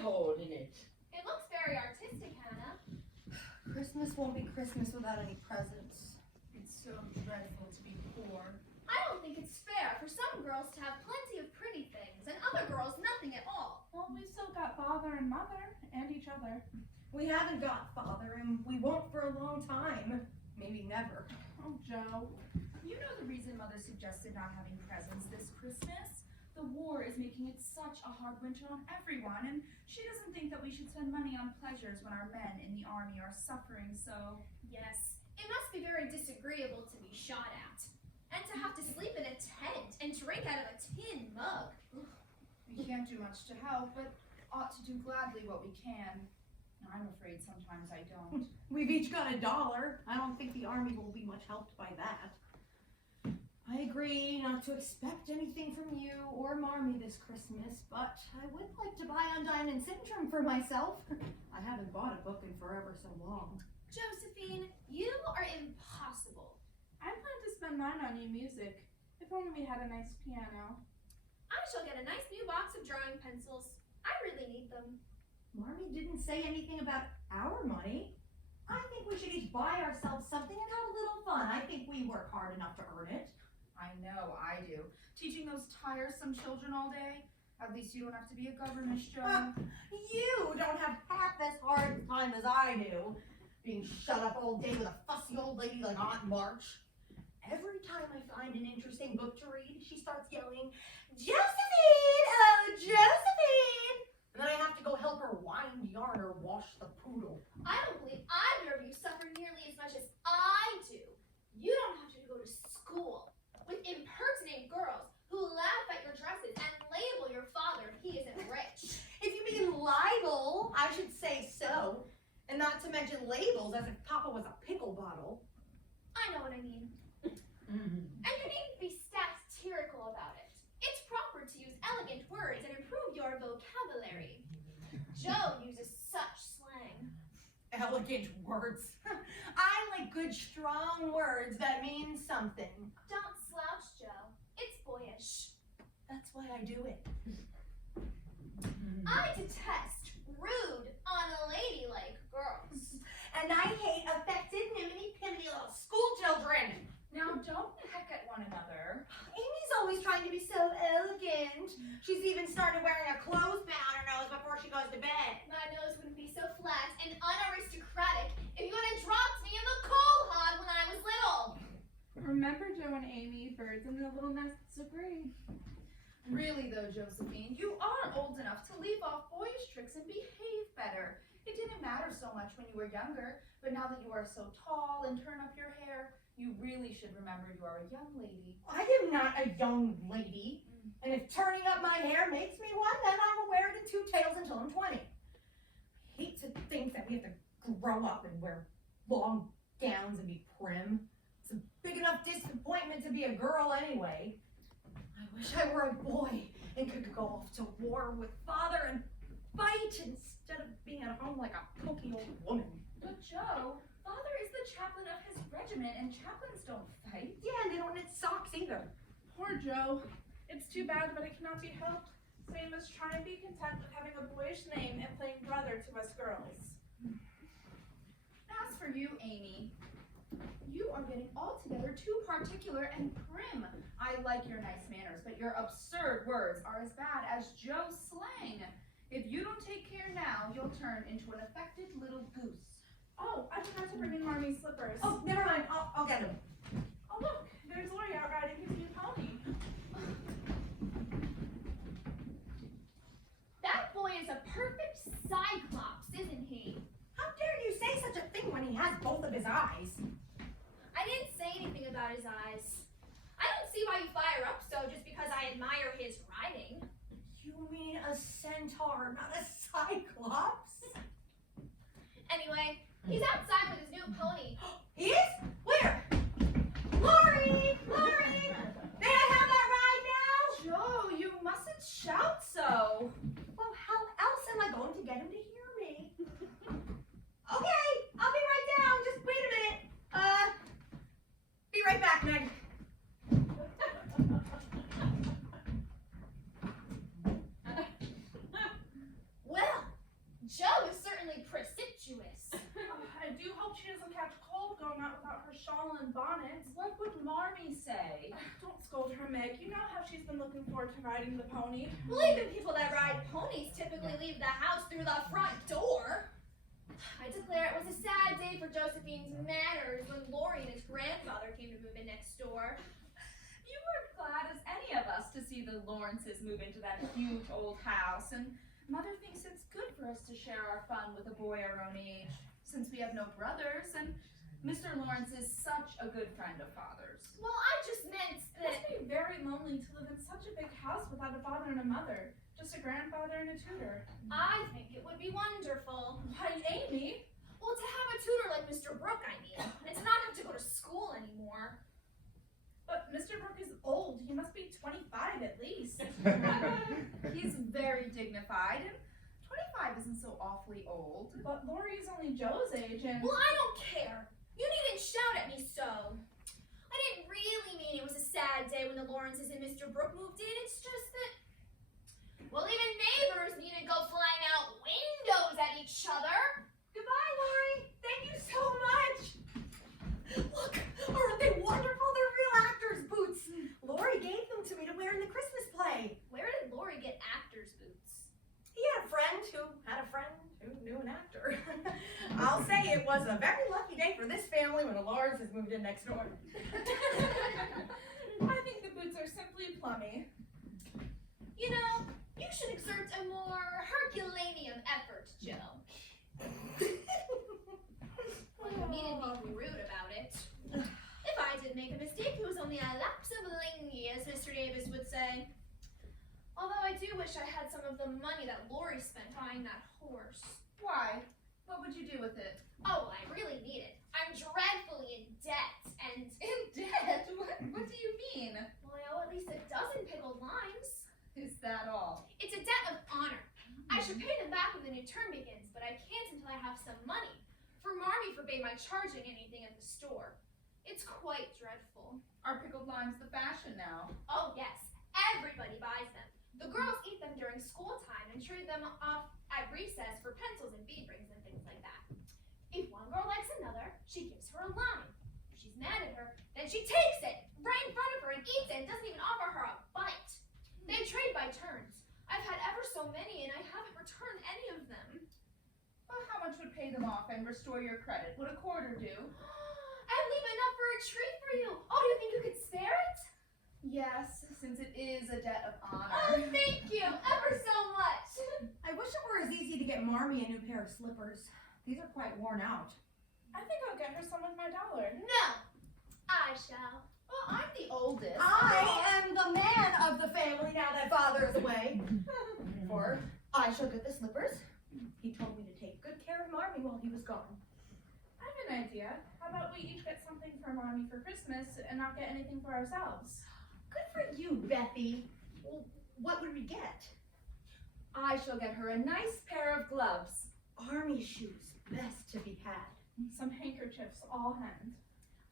holding it? It looks very artistic, Hannah. Christmas won't be Christmas without any presents. It's so dreadful to be poor. I don't think it's fair for some girls to have plenty of pretty things and other girls nothing at all. Well, we've still got father and mother and each other. We haven't got father, and we won't for a long time. Maybe never. Oh, Joe. You know the reason Mother suggested not having presents this Christmas? The war is making it such a hard winter on everyone, and she doesn't think that we should spend money on pleasures when our men in the army are suffering so. Yes, it must be very disagreeable to be shot at. And to have to sleep in a tent and drink out of a tin mug. We can't do much to help, but ought to do gladly what we can. I'm afraid sometimes I don't. We've each got $1. I don't think the army will be much helped by that. I agree not to expect anything from you or Marmee this Christmas, but I would like to buy Undine and Sintram for myself. I haven't bought a book in forever so long. Josephine, you are impossible. I plan to spend mine on new music. If only we had a nice piano. I shall get a nice new box of drawing pencils. I really need them. Marmee didn't say anything about our money. I think we should each buy ourselves something and have a little fun. I think we work hard enough to earn it. I know I do. Teaching those tiresome children all day? At least you don't have to be a governess, Joe. You don't have half as hard a time as I do, being shut up all day with a fussy old lady like Aunt March. Every time I find an interesting book to read, she starts yelling, "Josephine! Oh, Josephine!" And then I have to go help her wind yarn or wash the poodle. I don't believe either of you suffer nearly as much as I do. You don't have to go to school with impertinent girls who laugh at your dresses and label your father if he isn't rich. If you mean libel, I should say so. And not to mention labels, as if Papa was a pickle bottle. I know what I mean. And you needn't be satirical about it. It's proper to use elegant words and improve your vocabulary. Joe uses such slang. Elegant words. I like good, strong words that mean something. Don't slouch, Joe. It's boyish. That's why I do it. I detest rude, unladylike girls. And I hate affected, niminy-piminy little school children. Now don't peck at one another. Amy's always trying to be so elegant. She's even started wearing a clothespin on her nose before she goes to bed. My nose wouldn't be so flat and unaristocratic if you hadn't dropped me in the coal hog when I was little. Remember Joe and Amy, birds in their little nests agree. Really though, Josephine, you are old enough to leave off boyish tricks and behave better. It didn't matter so much when you were younger, but now that you are so tall and turn up your hair, you really should remember you are a young lady. I am not a young lady. And if turning up my hair makes me one, then I will wear it in 2 tails until I'm 20. I hate to think that we have to grow up and wear long gowns and be prim. It's a big enough disappointment to be a girl anyway. I wish I were a boy and could go off to war with father and fight instead of being at home like a poky old woman. But Joe, father is the chaplain of his regiment and chaplains don't fight. Yeah, and they don't knit socks either. Poor Joe. It's too bad, but it cannot be helped. So you must try and be content with having a boyish name and playing brother to us girls. As for you, Amy, you are getting altogether too particular and prim. I like your nice manners, but your absurd words are as bad as Joe's slang. If you don't take care now, you'll turn into an affected little goose. Oh, I forgot to bring in Marmee's slippers. Oh, never mind. I'll get them. Oh, look, there's Lori out riding his new pony. That boy is a perfect cyclops, isn't he? How dare you say such a thing when he has both of his eyes? I didn't say anything about his eyes. I don't see why you fire up so just because I admire his riding. You mean a centaur, not a cyclops? Anyway, he's outside with his new pony. He is? Where? Lori! Lori! May I have that ride now? Joe, you mustn't shout so. Well, how else am I going to get him to hear me? Okay, I'll be right down. Just wait a minute. Be right back, Meg. Well, she doesn't catch cold going out without her shawl and bonnet. What would Marmee say? Don't scold her, Meg. You know how she's been looking forward to riding the pony. Well, even people that ride ponies typically leave the house through the front door. I declare it was a sad day for Josephine's manners when Lori and his grandfather came to move in next door. You were glad as any of us to see the Lawrences move into that huge old house, and Mother thinks it's good for us to share our fun with a boy our own age, since we have no brothers, and Mr. Lawrence is such a good friend of Father's. Well, I just meant It must that... be very lonely to live in such a big house without a father and a mother. Just a grandfather and a tutor. I think it would be wonderful. Why, Amy? Well, to have a tutor like Mr. Brooke, I mean, and to not have to go to school anymore. But Mr. Brooke is old. He must be 25 at least. He's very dignified, and 25 isn't so awfully old. But Lori's only Joe's age, and... Well, I don't care. You needn't shout at me so. I didn't really mean it was a sad day when the Lawrences and Mr. Brooke moved in. It's just that, well, even neighbors need to go flying out windows at each other. Goodbye, Lori. Thank you so much. Look, aren't they wonderful? They're real actors' boots. Lori gave them to me to wear in the Christmas play. Where did Lori get actor's boots? He had a friend who had a friend who knew an actor. I'll say it was a very lucky day for this family when the Lawrences moved in next door. I think the boots are simply plummy. You know, you should exert a more Herculaneum effort, Joe. Well, you needn't be rude about it. If I did make a mistake, it was only a lapse of linguae, as Mr. Davis would say. Although I do wish I had some of the money that Lori spent buying that horse. Why? What would you do with it? Oh, I really need it. I'm dreadfully in debt, and... In debt? What do you mean? Well, I owe at least a dozen pickled limes. Is that all? It's a debt of honor. I should pay them back when the new term begins, but I can't until I have some money. For Marmee forbade my charging anything at the store. It's quite dreadful. Are pickled limes the fashion now? Oh, yes. Everybody buys them. The girls eat them during school time and trade them off at recess for pencils and bead rings and things like that. If one girl likes another, she gives her a lime. If she's mad at her, then she takes it right in front of her and eats it and doesn't even offer her a bite. They trade by turns. I've had ever so many and I haven't returned any of them. Well, how much would pay them off and restore your credit? Would a quarter do? I'd leave enough for a treat for you. Oh, do you think you could spare it? Yes, since it is a debt of Oh, honor. thank you ever so much. I wish it were as easy to get Marmee a new pair of slippers. These are quite worn out. I think I'll get her some with my dollar. No, I shall. Well, I'm the oldest. I am the man of the family now that Father is away. For I shall get the slippers. He told me to take good care of Marmee while he was gone. I have an idea. How about we each get something for Marmee for Christmas and not get anything for ourselves? Good for you, Bethy. Well, what would we get? I shall get her a nice pair of gloves. Army shoes, best to be had. Some handkerchiefs, all hand.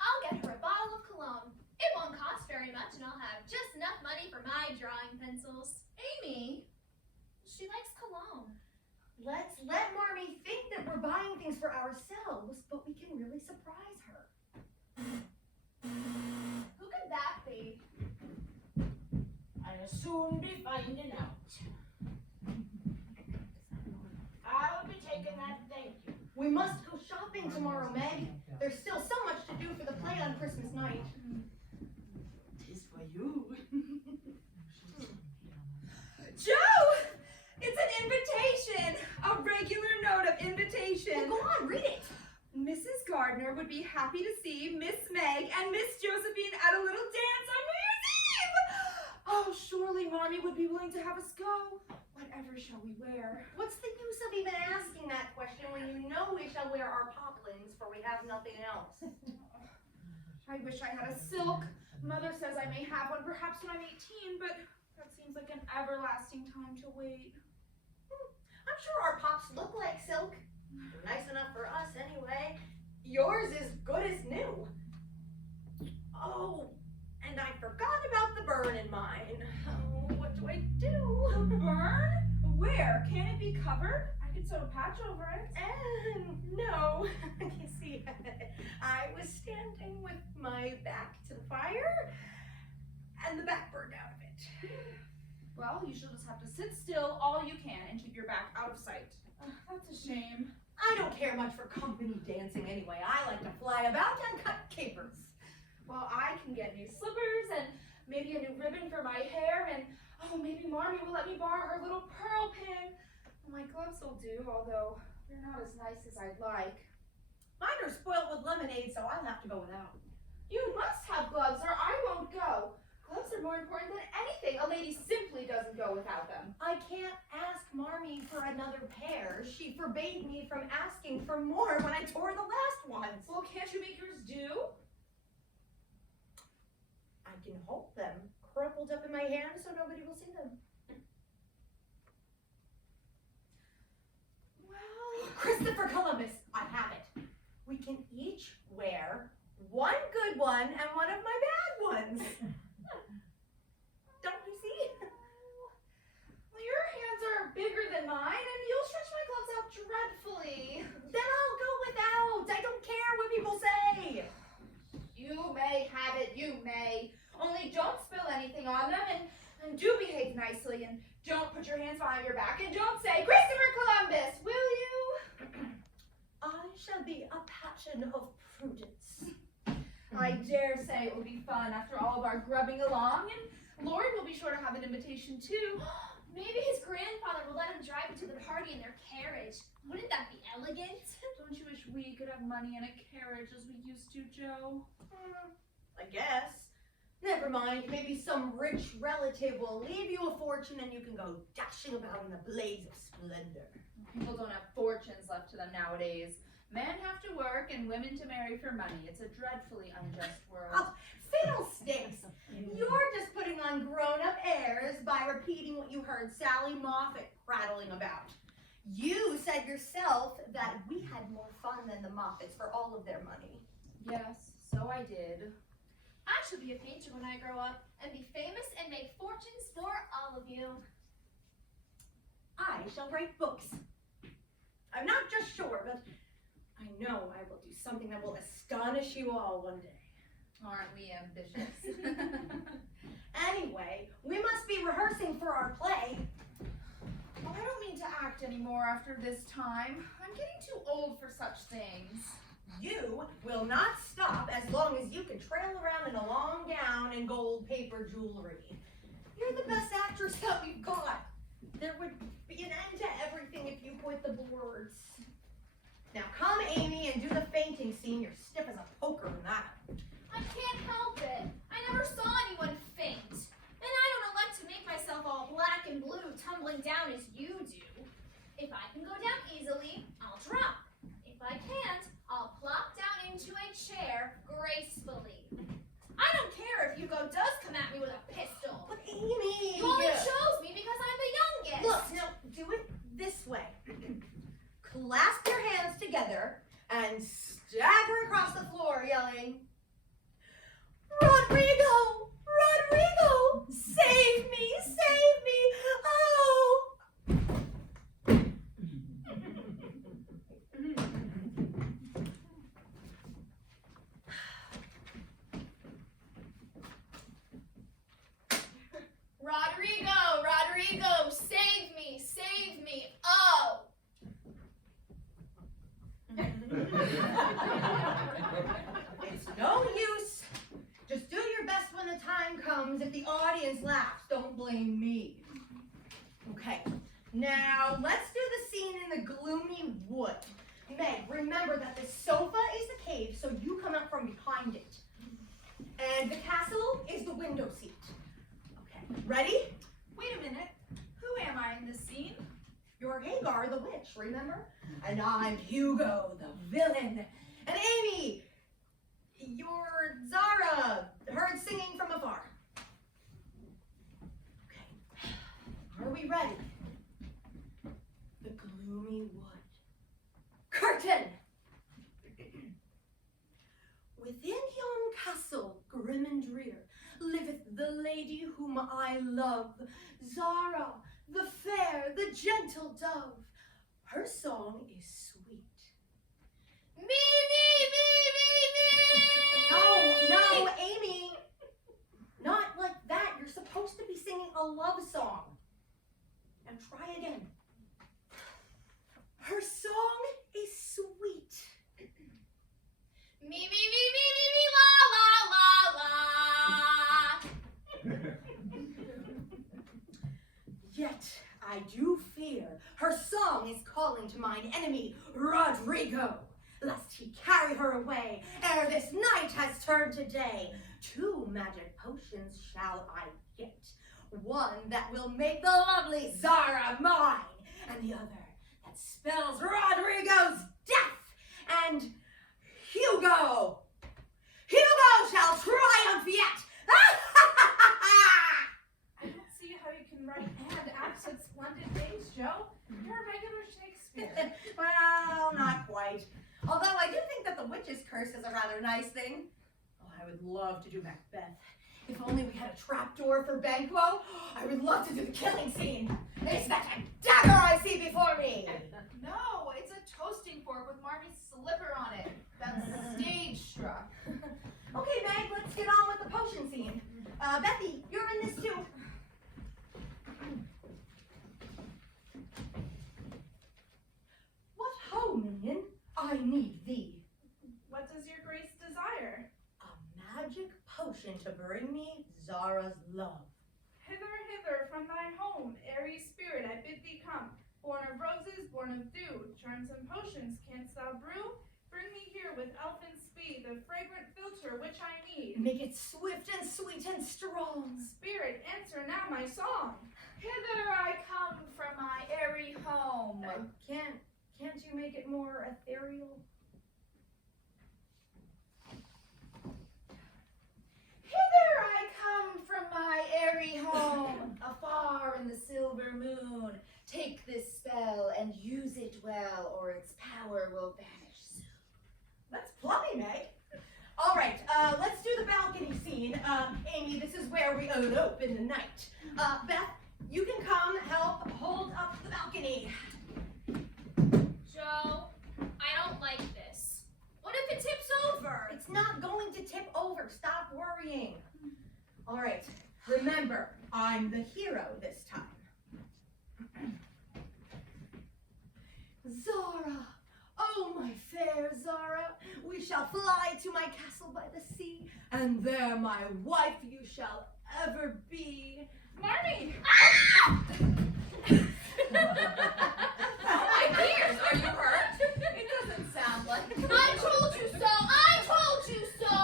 I'll get her a bottle of cologne. It won't cost very much and I'll have just enough money for my drawing pencils. Amy, She likes cologne. Let's let Marmee think that we're buying things for ourselves, but we can really surprise her. Who could that be? I'll soon be finding out. I'll be taking that, thank you. We must go shopping tomorrow, Meg. There's still so much to do for the play on Christmas night. Tis for you. Joe! It's an invitation! A regular note of invitation. Well, go on, read it. Mrs. Gardner would be happy to see Miss Meg and Miss Josephine at a little dance on New Year's Eve! Oh, surely Marmee would be willing to have us go. Whatever shall we wear? What's the use of even asking that question when you know we shall wear our poplins, for we have nothing else? I wish I had a silk. Mother says I may have one perhaps when I'm 18, but that seems like an everlasting time to wait. I'm sure our pops look like silk. They're nice enough for us anyway. Yours is good as new. Oh, and I forgot about the burn in mine. Oh, what do I do? Burn? Where? Can it be covered? I could sew a patch over it. No. You see, standing with my back to the fire and the back burned out of it. Well, you shall just have to sit still all you can and keep your back out of sight. That's a shame. I don't care much for company dancing anyway. I like to fly about and cut capers. Well, I can get new slippers and maybe a new ribbon for my hair, and maybe Marmee will let me borrow her little pearl pin. My gloves will do, although they're not as nice as I'd like. Mine are spoiled with lemonade, so I'll have to go without. You must have gloves or I won't go. Gloves are more important than anything. A lady simply doesn't go without them. I can't ask Marmee for another pair. She forbade me from asking for more when I tore the last ones. Well, can't you make yours do? I can hold them crumpled up in my hand so nobody will see them. Well, Christopher Columbus, I have it. We can each wear one good one and one of my bad ones. Don't you see? well, your hands are bigger than mine, and you'll stretch my gloves out dreadfully. Then I'll go without. I don't care what people say. You may have it, you may. Only don't spill anything on them, and do behave nicely, and don't put your hands behind your back, and don't say, Christopher Columbus, will you? I shall be a pattern of prudence. I dare say it will be fun after all of our grubbing along, and Lord will be sure to have an invitation too. Maybe his grandfather will let him drive to the party in their carriage. Wouldn't that be elegant? Don't you wish we could have money in a carriage as we used to, Joe? I guess. Never mind, maybe some rich relative will leave you a fortune and you can go dashing about in a blaze of splendor. People don't have fortunes left to them nowadays. Men have to work and women to marry for money. It's a dreadfully unjust world. Oh, fiddlesticks! You're just putting on grown-up airs by repeating what you heard Sally Moffat prattling about. You said yourself that we had more fun than the Moffats for all of their money. Yes, so I did. I shall be a painter when I grow up and be famous and make fortunes for all of you. I shall write books. I'm not just sure, but I know I will do something that will astonish you all one day. Aren't we ambitious? Anyway, we must be rehearsing for our play. Well, I don't mean to act anymore after this time. I'm getting too old for such things. You will not stop as long as you can trail around in a long gown and gold paper jewelry. You're the best actress that we've got. There would be an end to everything if you quit the boards. Now come, Amy, and do the fainting scene. You're stiff as a poker in that. I can't help it. I never saw anyone faint. And I don't elect to make myself all black and blue tumbling down as you do. If I can go down easily, I'll drop. If I can't, I'll plop down into a chair gracefully. I don't care if Hugo does come at me with a pistol. But Amy! You only chose me because I'm the youngest. Look, now do it this way. Clasp your hands together and stagger across the floor yelling, Rodrigo! Rodrigo! Save me! Save me! Oh! Rodrigo! Rodrigo! Save me! Save me! Oh! It's no use. Just do your best when the time comes. If the audience laughs, don't blame me. Okay, now let's do the scene in the gloomy wood. Meg, remember that the sofa is the cave, so you come out from behind it. And the castle is the window seat. Okay, ready? Wait a minute. Who am I in this scene? You're Hagar the witch, remember? And I'm Hugo the villain. And Amy, you're Zara, heard singing from afar. Okay, are we ready? The gloomy wood. Curtain! Within yon castle, grim and drear, liveth the lady whom I love, Zara, the fair, the gentle dove. Her song is sweet. Me, me, me, me, me! Me, la, la, la, la. Yet I do fear her song is calling to mine enemy Rodrigo, lest he carry her away ere this night has turned to day. 2 magic potions shall I get, one that will make the lovely Zara mine, and the other that spells Rodrigo's death, and Hugo shall triumph yet. I don't see how you can write and act such splendid things, Joe. You're a regular Shakespeare. Well, not quite. Although I do think that the witch's curse is a rather nice thing. Oh, I would love to do Macbeth. If only we had a trapdoor for Banquo, I would love to do the killing scene. Is that a dagger I see before me? No, it's a toasting fork with Marmy's slipper on it. That's stage struck. Okay, Meg, let's get on with the potion scene. Bethy, you're in this too. What ho, minion? I need thee. What does your grace desire? A magic potion to bring me Zara's love. Hither, hither, from thy home, airy spirit, I bid thee come. Born of roses, born of dew, charms and potions canst thou brew? Bring me here with elfin speed, the fragrant filter which I need. Make it swift and sweet and strong. Spirit, answer now my song. Hither I come from my airy home. Can't you make it more ethereal? Hither I come from my airy home, afar in the silver moon. Take this spell and use it well, or its power will vanish soon. That's plummy, Meg. All right, let's do the balcony scene. Amy, this is where we elope in the night. Beth, you can come help hold up the balcony. Joe, I don't like this. What if it tips over? It's not going to tip over. Stop worrying. All right, remember, I'm the hero this time. Zara, oh my fair Zara, we shall fly to my castle by the sea, and there my wife you shall ever be. Marmy! My dears, are you hurt? It doesn't sound like it. I told you so! I told you so!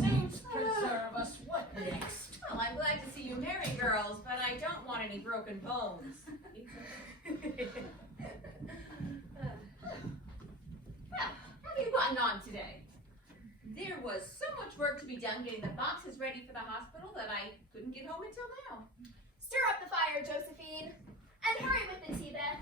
Saints preserve us. What next? Well, I'm glad to see you marry, girls, but I don't want any broken bones. Well, how have you gotten on today? There was so much work to be done getting the boxes ready for the hospital that I couldn't get home until now. Stir up the fire, Josephine. And hurry with the tea, Beth.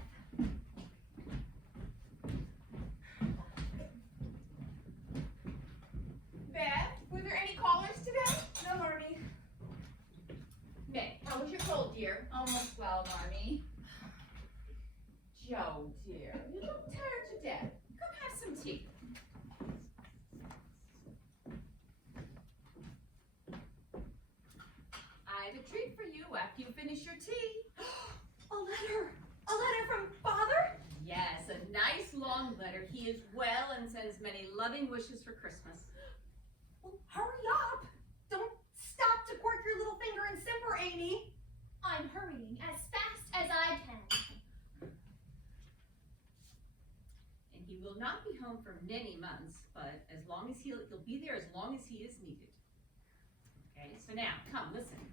Beth, were there any callers today? No, Marmy. May, how was your cold, dear? Almost well, Marmy. Joe, dear, you look tired to death. Come have some tea. I have a treat for you after you finish your tea. A letter from Father? Yes, a nice long letter. He is well and sends many loving wishes for Christmas. Well, hurry up. Don't stop to quirk your little finger and simper, Amy. I'm hurrying as fast as I can. And he will not be home for many months, but as long as he'll be there as long as he is needed. Okay, so now, come, listen.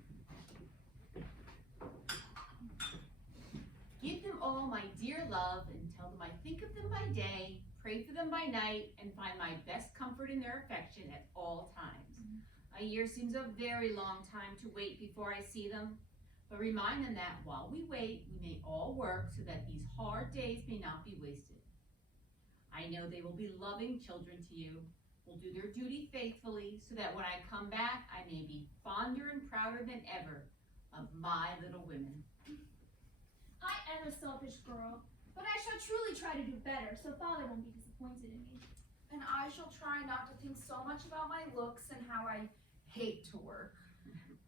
Give them all my dear love and tell them I think of them by day, pray for them by night, and find my best comfort in their affection at all times. A year seems a very long time to wait before I see them, but remind them that while we wait, we may all work so that these hard days may not be wasted. I know they will be loving children to you, will do their duty faithfully, so that when I come back, I may be fonder and prouder than ever of my little women. I am a selfish girl, but I shall truly try to do better so Father won't be disappointed in me. And I shall try not to think so much about my looks and how I hate to work.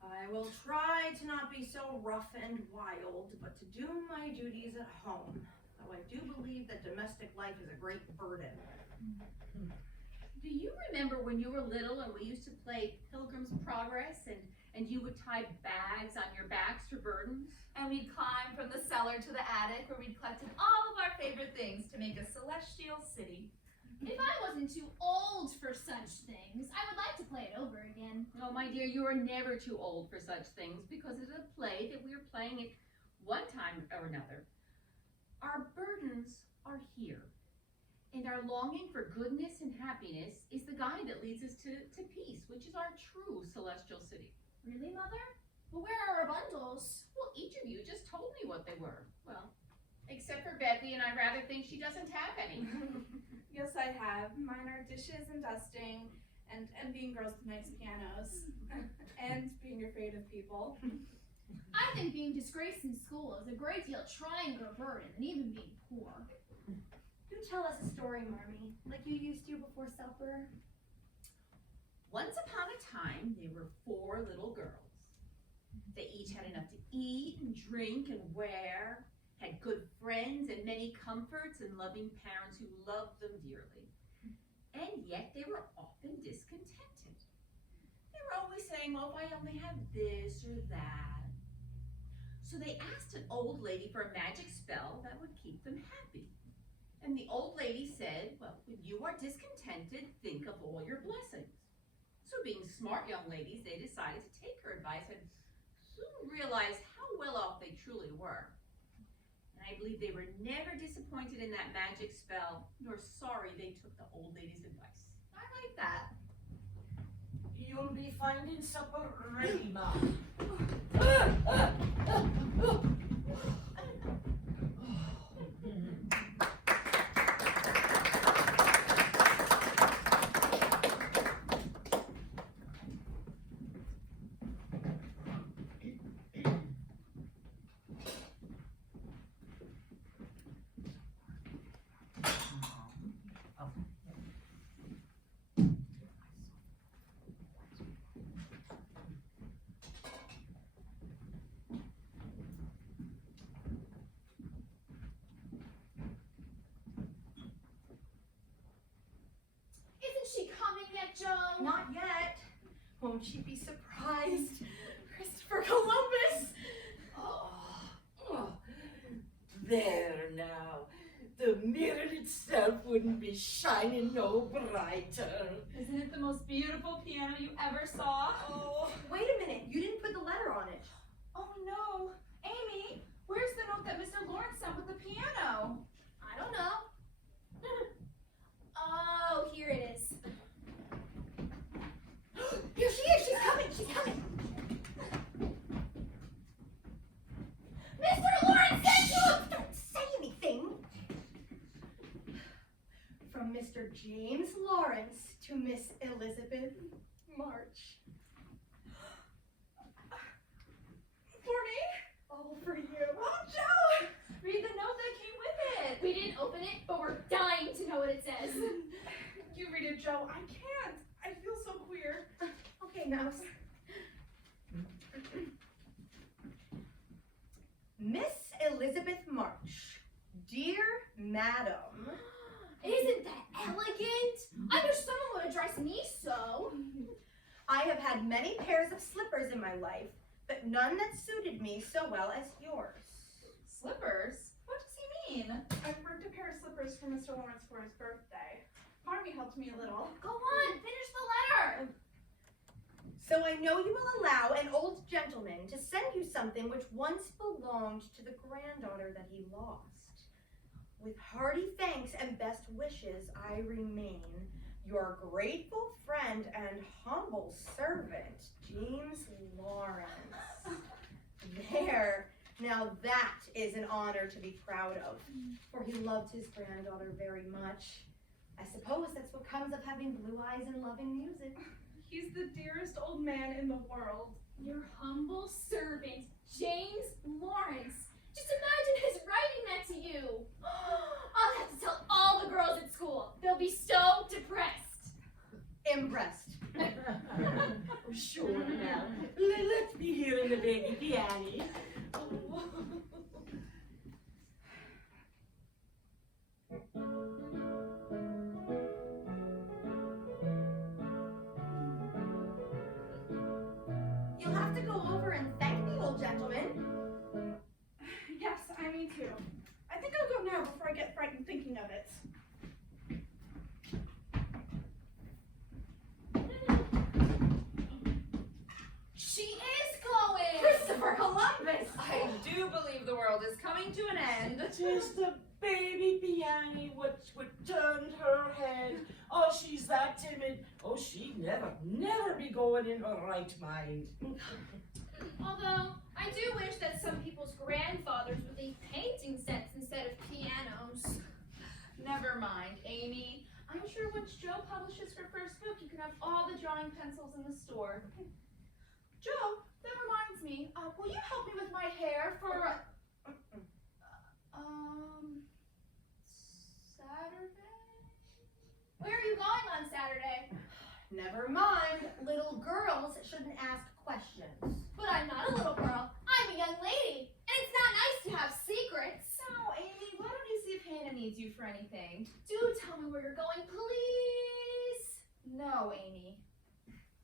I will try to not be so rough and wild, but to do my duties at home. Though I do believe that domestic life is a great burden. Do you remember when you were little and we used to play Pilgrim's Progress and you would tie bags on your backs for burdens? And we'd climb from the cellar to the attic where we'd collected all of our favorite things to make a celestial city. If I wasn't too old for such things, I would like to play it over again. Oh, my dear, you are never too old for such things because it's a play that we are playing at one time or another. Our burdens are here, and our longing for goodness and happiness is the guide that leads us to peace, which is our true celestial city. Really, Mother? Well, where are our bundles? Well, each of you just told me what they were. Well, except for Becky, and I rather think she doesn't have any. Yes, I have. Mine are dishes and dusting, and being girls with nice pianos, and being afraid of people. I think being disgraced in school is a great deal trying a burden than even being poor. Do tell us a story, Marmee, like you used to before supper. Once upon a time, there were 4 little girls. They each had enough to eat and drink and wear, had good friends and many comforts and loving parents who loved them dearly. And yet they were often discontented. They were always saying, oh, if I only had this or that. So they asked an old lady for a magic spell that would keep them happy. And the old lady said, well, when you are discontented, think of all your blessings. So being smart young ladies, they decided to take her advice and soon realized how well off they truly were. And I believe they were never disappointed in that magic spell, nor sorry they took the old lady's advice. I like that. You'll be finding supper ready, Ma. Isn't she coming yet, Joe? Not yet. Won't she be surprised? Christopher Columbus! Oh, there now. The mirror itself wouldn't be shining no brighter. Isn't it the most beautiful piano you ever saw? Oh, wait a minute. You didn't put the letter on it. Oh no. Amy, where's the note that Mr. Lawrence sent with the piano? I don't know. Oh, here it is. Here she is. She's coming. She's coming. Mr. Lawrence sent you! Don't say anything. From Mr. James Lawrence to Miss Elizabeth March. For me? All for you. Oh, Joe! Read the note that came with it. We didn't open it, but we're dying to know what it says. You read it, Joe. I can't. I feel so queer. Okay, Mouse. Miss Elizabeth March. Dear Madam. Isn't that elegant? I wish someone would address me so. I have had many pairs of slippers in my life, but none that suited me so well as yours. Slippers? What does he mean? I worked a pair of slippers for Mr. Lawrence for his birthday. Marmee helped me a little. Go on, finish the letter. So I know you will allow an old gentleman to send you something which once belonged to the granddaughter that he lost. With hearty thanks and best wishes, I remain your grateful friend and humble servant, James Lawrence. There, now that is an honor to be proud of, for he loved his granddaughter very much. I suppose that's what comes of having blue eyes and loving music. He's the dearest old man in the world. Your humble servant, James Lawrence. Just imagine his writing that to you. I'll have to tell all the girls at school. They'll be so depressed. Impressed. Oh, sure now. Let's be hearing the baby piano. She is going! Christopher Columbus! I do believe the world is coming to an end. Just the baby Peony which would turn her head. Oh, she's that timid. Oh, she'd never be going in her right mind. Although, I do wish that some people's grandfathers would leave painting sets instead of pianos. Never mind, Amy. I'm sure once Joe publishes her first book, you can have all the drawing pencils in the store. Joe, that reminds me. Will you help me with my hair for Saturday? Where are you going on Saturday? Never mind, little girls shouldn't ask questions. But I'm not a little girl. I'm a young lady. And it's not nice to have secrets. No, Amy. Why don't you see if Hannah needs you for anything? Do tell me where you're going, please. No, Amy.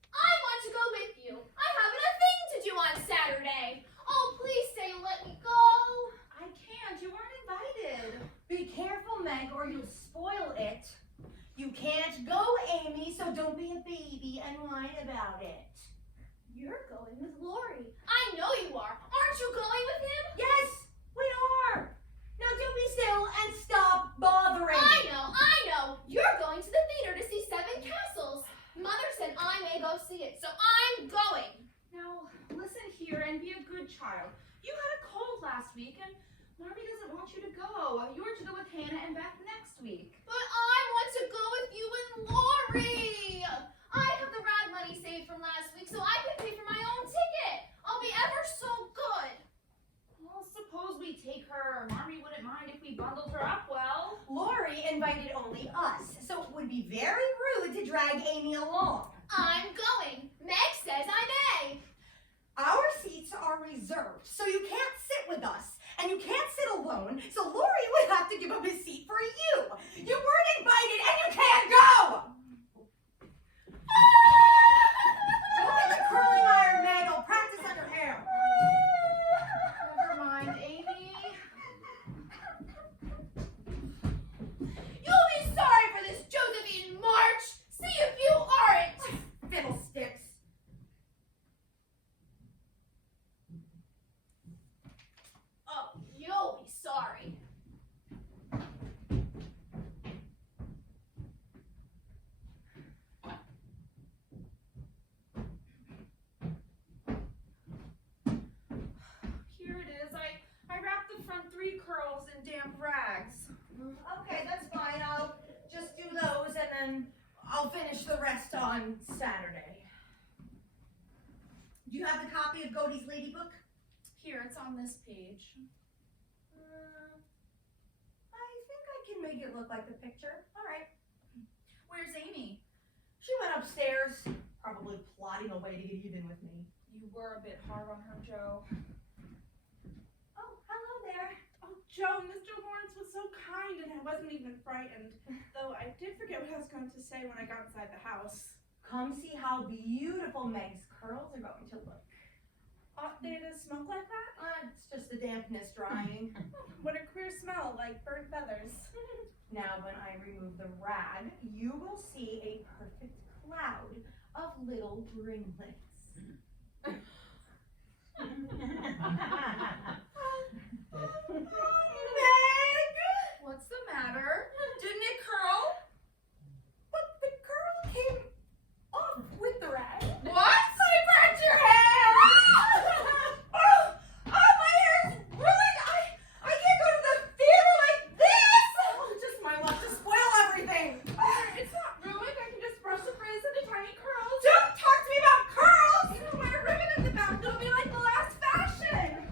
I want to go with you. I haven't a thing to do on Saturday. Oh, please say you'll let me go. I can't. You weren't invited. Be careful, Meg, or you'll spoil it. You can't go, Amy, so don't be a baby and whine about it. You're going with Lori. I know you are. Aren't you going with him? Yes, we are. Now do be still and stop bothering. I know. You're going to the theater to see Seven Castles. Mother said I may go see it, so I'm going. Now, listen here and be a good child. You had a cold last week, and Marmy doesn't want you to go. You were to go with Hannah and Beth next week. But I want to go with you and Lori. I have the rad money saved from last week, so I can pay for my own ticket. I'll be ever so good. Well, suppose we take her. Marmy wouldn't mind if we bundled her up well. Lori invited only us, so it would be very rude to drag Amy along. I'm going. Meg says I may. Our seats are reserved, so you can't sit with us, and you can't sit alone, so Lori would have to give up his seat for you. You weren't invited, and you can't go! Go get the curling iron, Meg. I'll practice on your hair. Never mind, Amy. You'll be sorry for this Josephine March. See if you aren't. Fiddlesticks. Oh, you'll be sorry. Here it is. I wrapped the front 3 curls in damp rags. Okay, that's fine. I'll just do those, and then I'll finish the rest on Saturday. Do you have the copy of Godey's Lady Book? Here, it's on this page. I think I can make it look like the picture. All right. Where's Amy? She went upstairs, probably plotting a way to get even with me. You were a bit hard on her, Joe. Oh, hello there. Oh, Joe, Mr. Lawrence was so kind and I wasn't even frightened. Though I did forget what I was going to say when I got inside the house. Come see how beautiful Meg's curls are going to look. Did it smoke like that? It's just the dampness drying. What a queer smell, like burnt feathers. Now, when I remove the rag, you will see a perfect cloud of little ringlets. Meg! What's the matter? Didn't it curl? But the curl came off with the rag. What? I burnt your hair! Oh, my hair's ruined! I can't go to the theater like this! Oh, just my luck to spoil everything. It's not ruined. I can just brush the frizz into tiny curls. Don't talk to me about curls! You can wear a ribbon in the back. It'll be like the last fashion.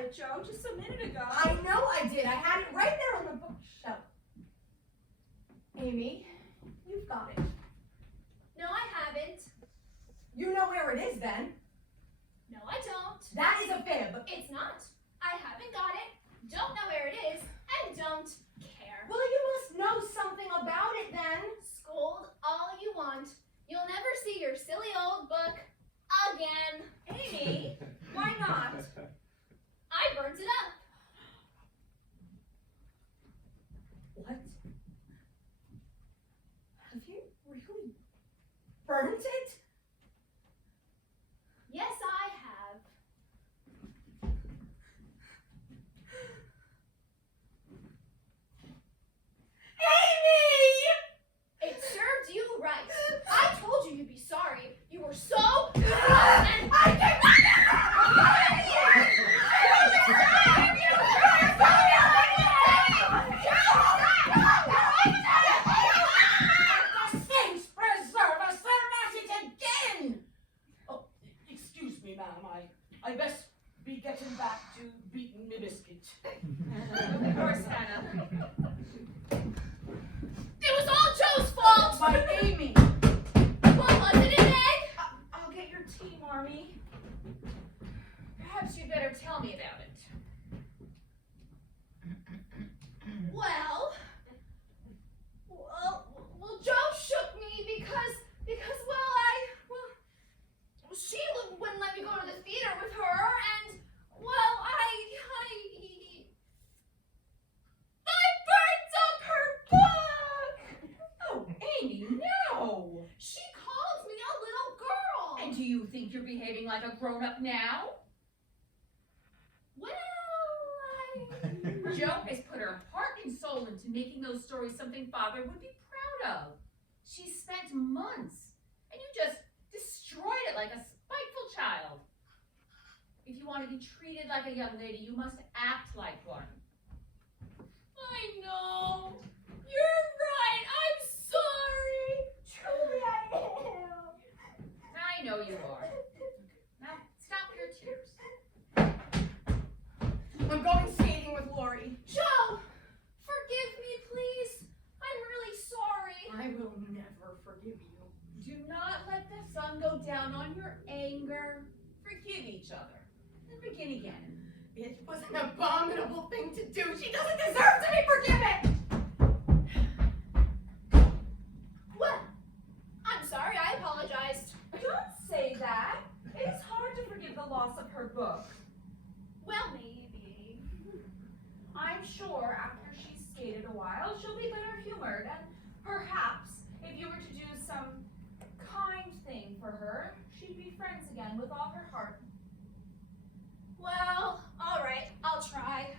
it, Joe, just a minute ago. I know I did. I had it right there on the bookshelf. Amy, you've got it. No, I haven't. You know where it is then. No, I don't. That is a fib. It's not. I haven't got it, don't know where it is, and don't care. Well, you must know something about it then. Scold all you want. You'll never see your silly old book again. Amy, why not? I burnt it up. What? Have you really burnt it? Yes, I have. Amy! It served you right. I told you you'd be sorry. You were so and I can't. The saints preserve us, they're at it again! Oh, excuse me, ma'am, I best be getting back to beating me biscuit. Of course, Hannah. it was all Joe's fault. Why, Amy? What was it, an egg? I'll get your tea, Marmee. Perhaps you'd better tell me about it. Well, Joe shook me because, she wouldn't let me go to the theater with her, and, I burnt up her book! Oh, Amy, no! She called me a little girl! And do you think you're behaving like a grown-up now? Well, Jo has put her heart and soul into making those stories something Father would be proud of. She spent months, and you just destroyed it like a spiteful child. If you want to be treated like a young lady, you must act like one. I know. You're right. I'm sorry. Truly, I am. I know you are. Now, stop your tears. I'm going skating with Lori. Joe, forgive me, please. I'm really sorry. I will never forgive you. Do not let the sun go down on your anger. Forgive each other. And begin again. It was an abominable thing to do. She doesn't deserve to be forgiven! Well, I'm sorry. I apologized. Don't say that. It is hard to forgive the loss of her book. Well, maybe. I'm sure after she's skated a while, she'll be better humored, and perhaps if you were to do some kind thing for her, she'd be friends again with all her heart. Well, all right. I'll try.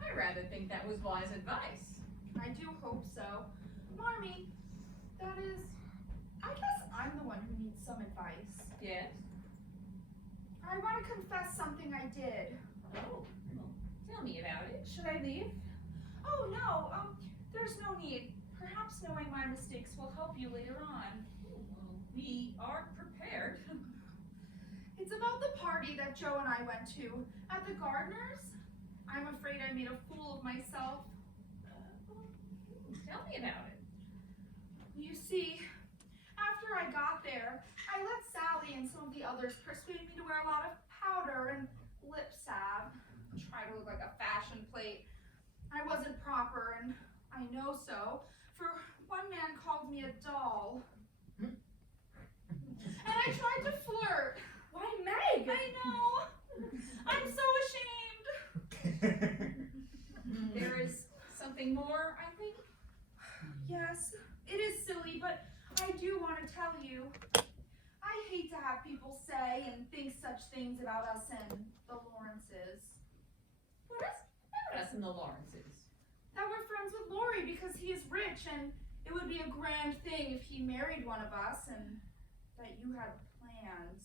I rather think that was wise advice. I do hope so. Marmee, that is, I guess I'm the one who needs some advice. Yes? I want to confess something I did. Oh, well, tell me about it. Should I leave? Oh, no, there's no need. Perhaps knowing my mistakes will help you later on. Well, we are prepared. It's about the party that Joe and I went to at the Gardeners. I'm afraid I made a fool of myself. Tell me about it. You see, after I got there, I let Sally and some of the others persuade me to wear a lot of powder and lip salve, try to look like a fashion plate. I wasn't proper, and I know so, for one man called me a doll. And I tried to flirt. Why, Meg? I know. I'm so ashamed. There is something more, I think. Yes, it is silly, but I do want to tell you. I hate to have people say and think such things about us and the Lawrences. What about us and the Lawrences? That we're friends with Lori because he is rich, and it would be a grand thing if he married one of us, and that you had plans.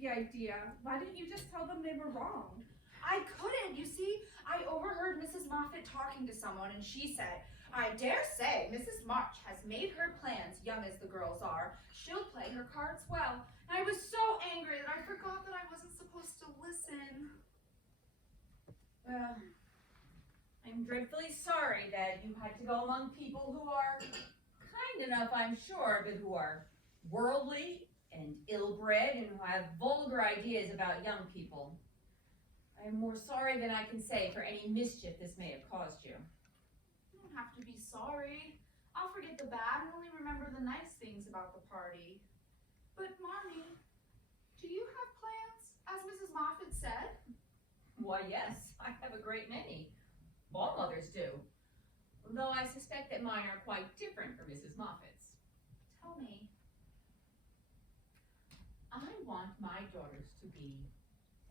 The idea. Why didn't you just tell them they were wrong? I couldn't, you see. I overheard Mrs. Moffat talking to someone, and she said, I dare say Mrs. March has made her plans, young as the girls are. She'll play her cards well. And I was so angry that I forgot that I wasn't supposed to listen. Well, I'm dreadfully sorry that you had to go among people who are kind enough, I'm sure, but who are worldly and ill-bred and who have vulgar ideas about young people. I am more sorry than I can say for any mischief this may have caused you. You don't have to be sorry. I'll forget the bad and only remember the nice things about the party. But, Marmee, do you have plans, as Mrs. Moffat said? Why, yes, I have a great many. All mothers do. Though I suspect that mine are quite different from Mrs. Moffat's. Tell me. I want my daughters to be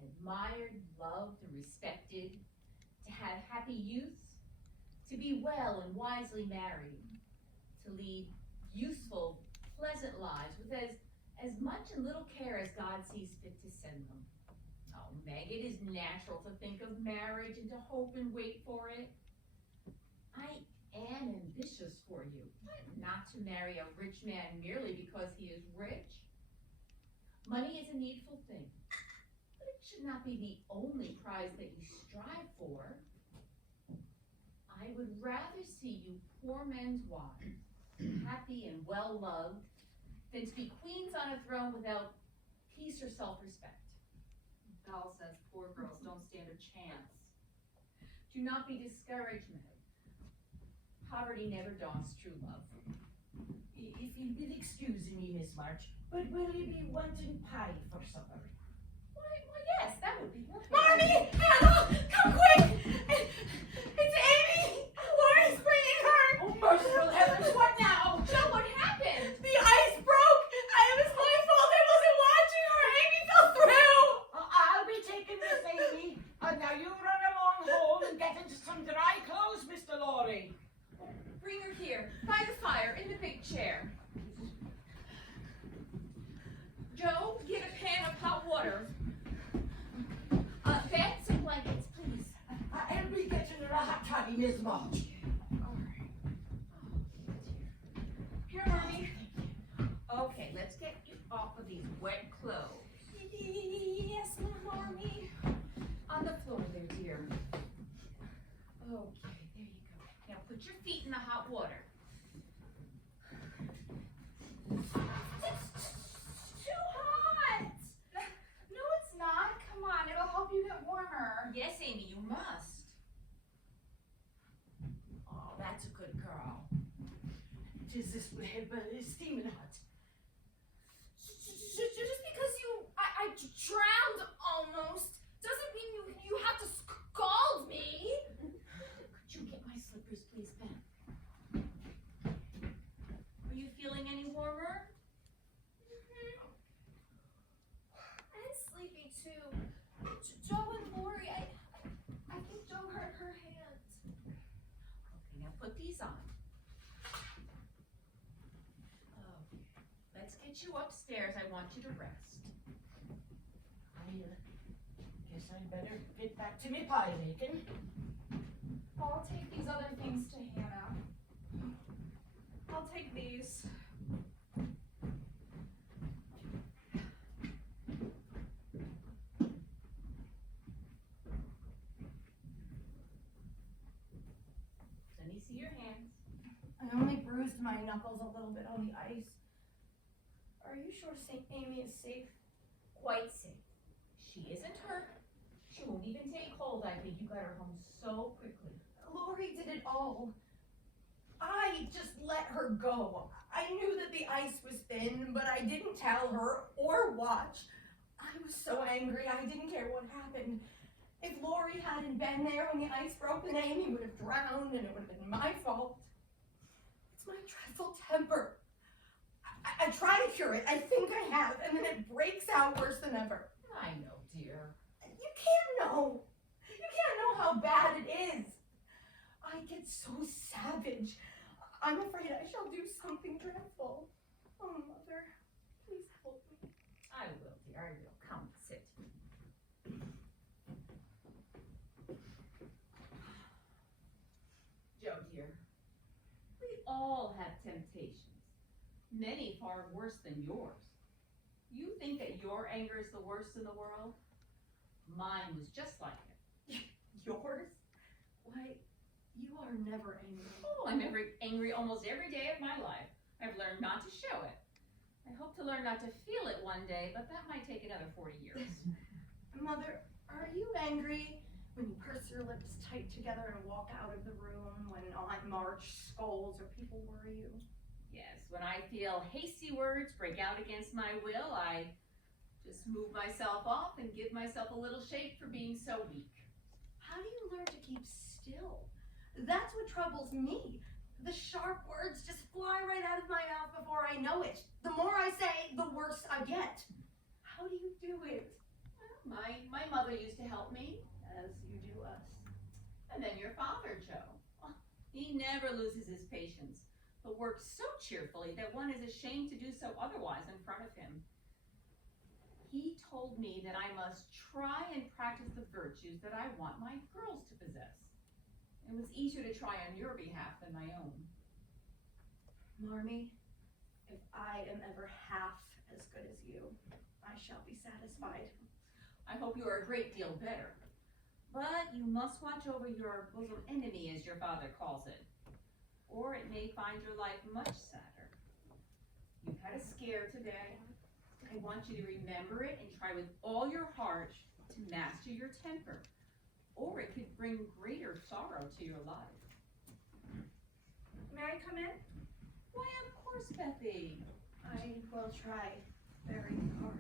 admired, loved, and respected, to have happy youth, to be well and wisely married, to lead useful, pleasant lives with as much and little care as God sees fit to send them. Oh, Meg, it is natural to think of marriage and to hope and wait for it. I am ambitious for you, not to marry a rich man merely because he is rich. Money is a needful thing, but it should not be the only prize that you strive for. I would rather see you poor men's wives, happy and well-loved, than to be queens on a throne without peace or self-respect. Belle says poor girls don't stand a chance. Do not be discouraged, Meg. Poverty never daunts true love. If you will excuse me, Miss March, but will you be wanting pie for supper? Why, yes, that would be perfect. Marmee! Hannah! Come quick! It's Amy! Laurie's bringing her! Oh, merciful heavens, what now? Joe, what happened? The ice broke! It was my fault! I wasn't watching her! Amy fell through! I'll be taking this, Amy. Now you run along home and get into some dry clothes, Mr. Lorry. Bring her here, by the fire, in the big chair. Joe, get a pan of hot water. Bed, some blankets, please. I'll be getting her a hot toddy, Miss March. Here, Marmee. Okay, let's get you off of these wet clothes. Yes, Marmee. On the floor there, dear. Okay, there you go. Now put your feet in the hot water. It's too hot! No, it's not. Come on, it'll help you get warmer. Yes, Amy, you must. Oh, that's a good girl. Tis this steaming hot. Just because I drowned almost doesn't mean you have to scald me. Could you get my slippers, please, Ben? Are you feeling any warmer? I'm sleepy too. Joe and Lori, I think Joe hurt her hands. Okay, now put these on. Okay, let's get you upstairs. I want you to rest. I guess I'd better get back to me pie making. I'll take these other things to Hannah. I'll take these. Let me see your hands. I only bruised my knuckles a little bit on the ice. Are you sure St. Amy is safe? Quite safe. She isn't hurt. She won't even take hold. I think you got her home so quickly. Lori did it all. I just let her go. I knew that the ice was thin, but I didn't tell her or watch. I was so angry, I didn't care what happened. If Lori hadn't been there when the ice broke, then Amy would have drowned and it would have been my fault. It's my dreadful temper. I try to cure it, I think I have, and then it breaks out worse than ever. I know, dear. You can't know. You can't know how bad it is. I get so savage. I'm afraid I shall do something dreadful. Oh, Mother, please help me. I will, dear. I will. Come, sit. Joe, dear, limitations, many far worse than yours. You think that your anger is the worst in the world? Mine was just like it. Yours? Why, you are never angry. Oh, I'm angry almost every day of my life. I've learned not to show it. I hope to learn not to feel it one day, but that might take another 40 years. Mother, are you angry when you purse your lips tight together and walk out of the room, when Aunt March scolds or people worry you? Yes, when I feel hasty words break out against my will, I just move myself off and give myself a little shake for being so weak. How do you learn to keep still? That's what troubles me. The sharp words just fly right out of my mouth before I know it. The more I say, the worse I get. How do you do it? My mother used to help me, As you do us. and then your father, Joe. Oh, he never loses his patience, but works so cheerfully that one is ashamed to do so otherwise in front of him. He told me that I must try and practice the virtues that I want my girls to possess. It was easier to try on your behalf than my own. Marmee, if I am ever half as good as you, I shall be satisfied. I hope you are a great deal better. But you must watch over your bosom enemy, as your father calls it, or it may find your life much sadder. You've had a scare today. I want you to remember it and try with all your heart to master your temper, or it could bring greater sorrow to your life. May I come in? Why, of course, Bethy. I will try very hard.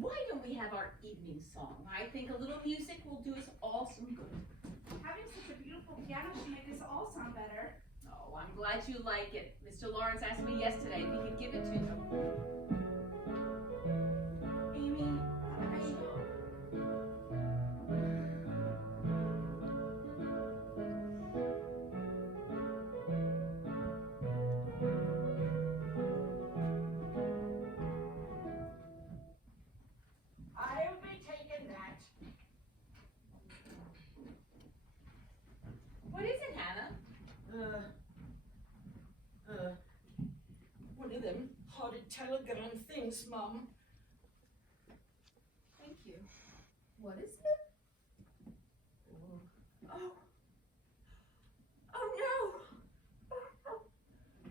Why don't we have our evening song? I think a little music will do us all some good. Having such a beautiful piano should make us all sound better. Oh, I'm glad you like it. Mr. Lawrence asked me yesterday if he could give it to you. Amy, I'll be taking that. What is it, Hannah? One of them horrid telegram things, Mum. Thank you. What is it? Oh. Oh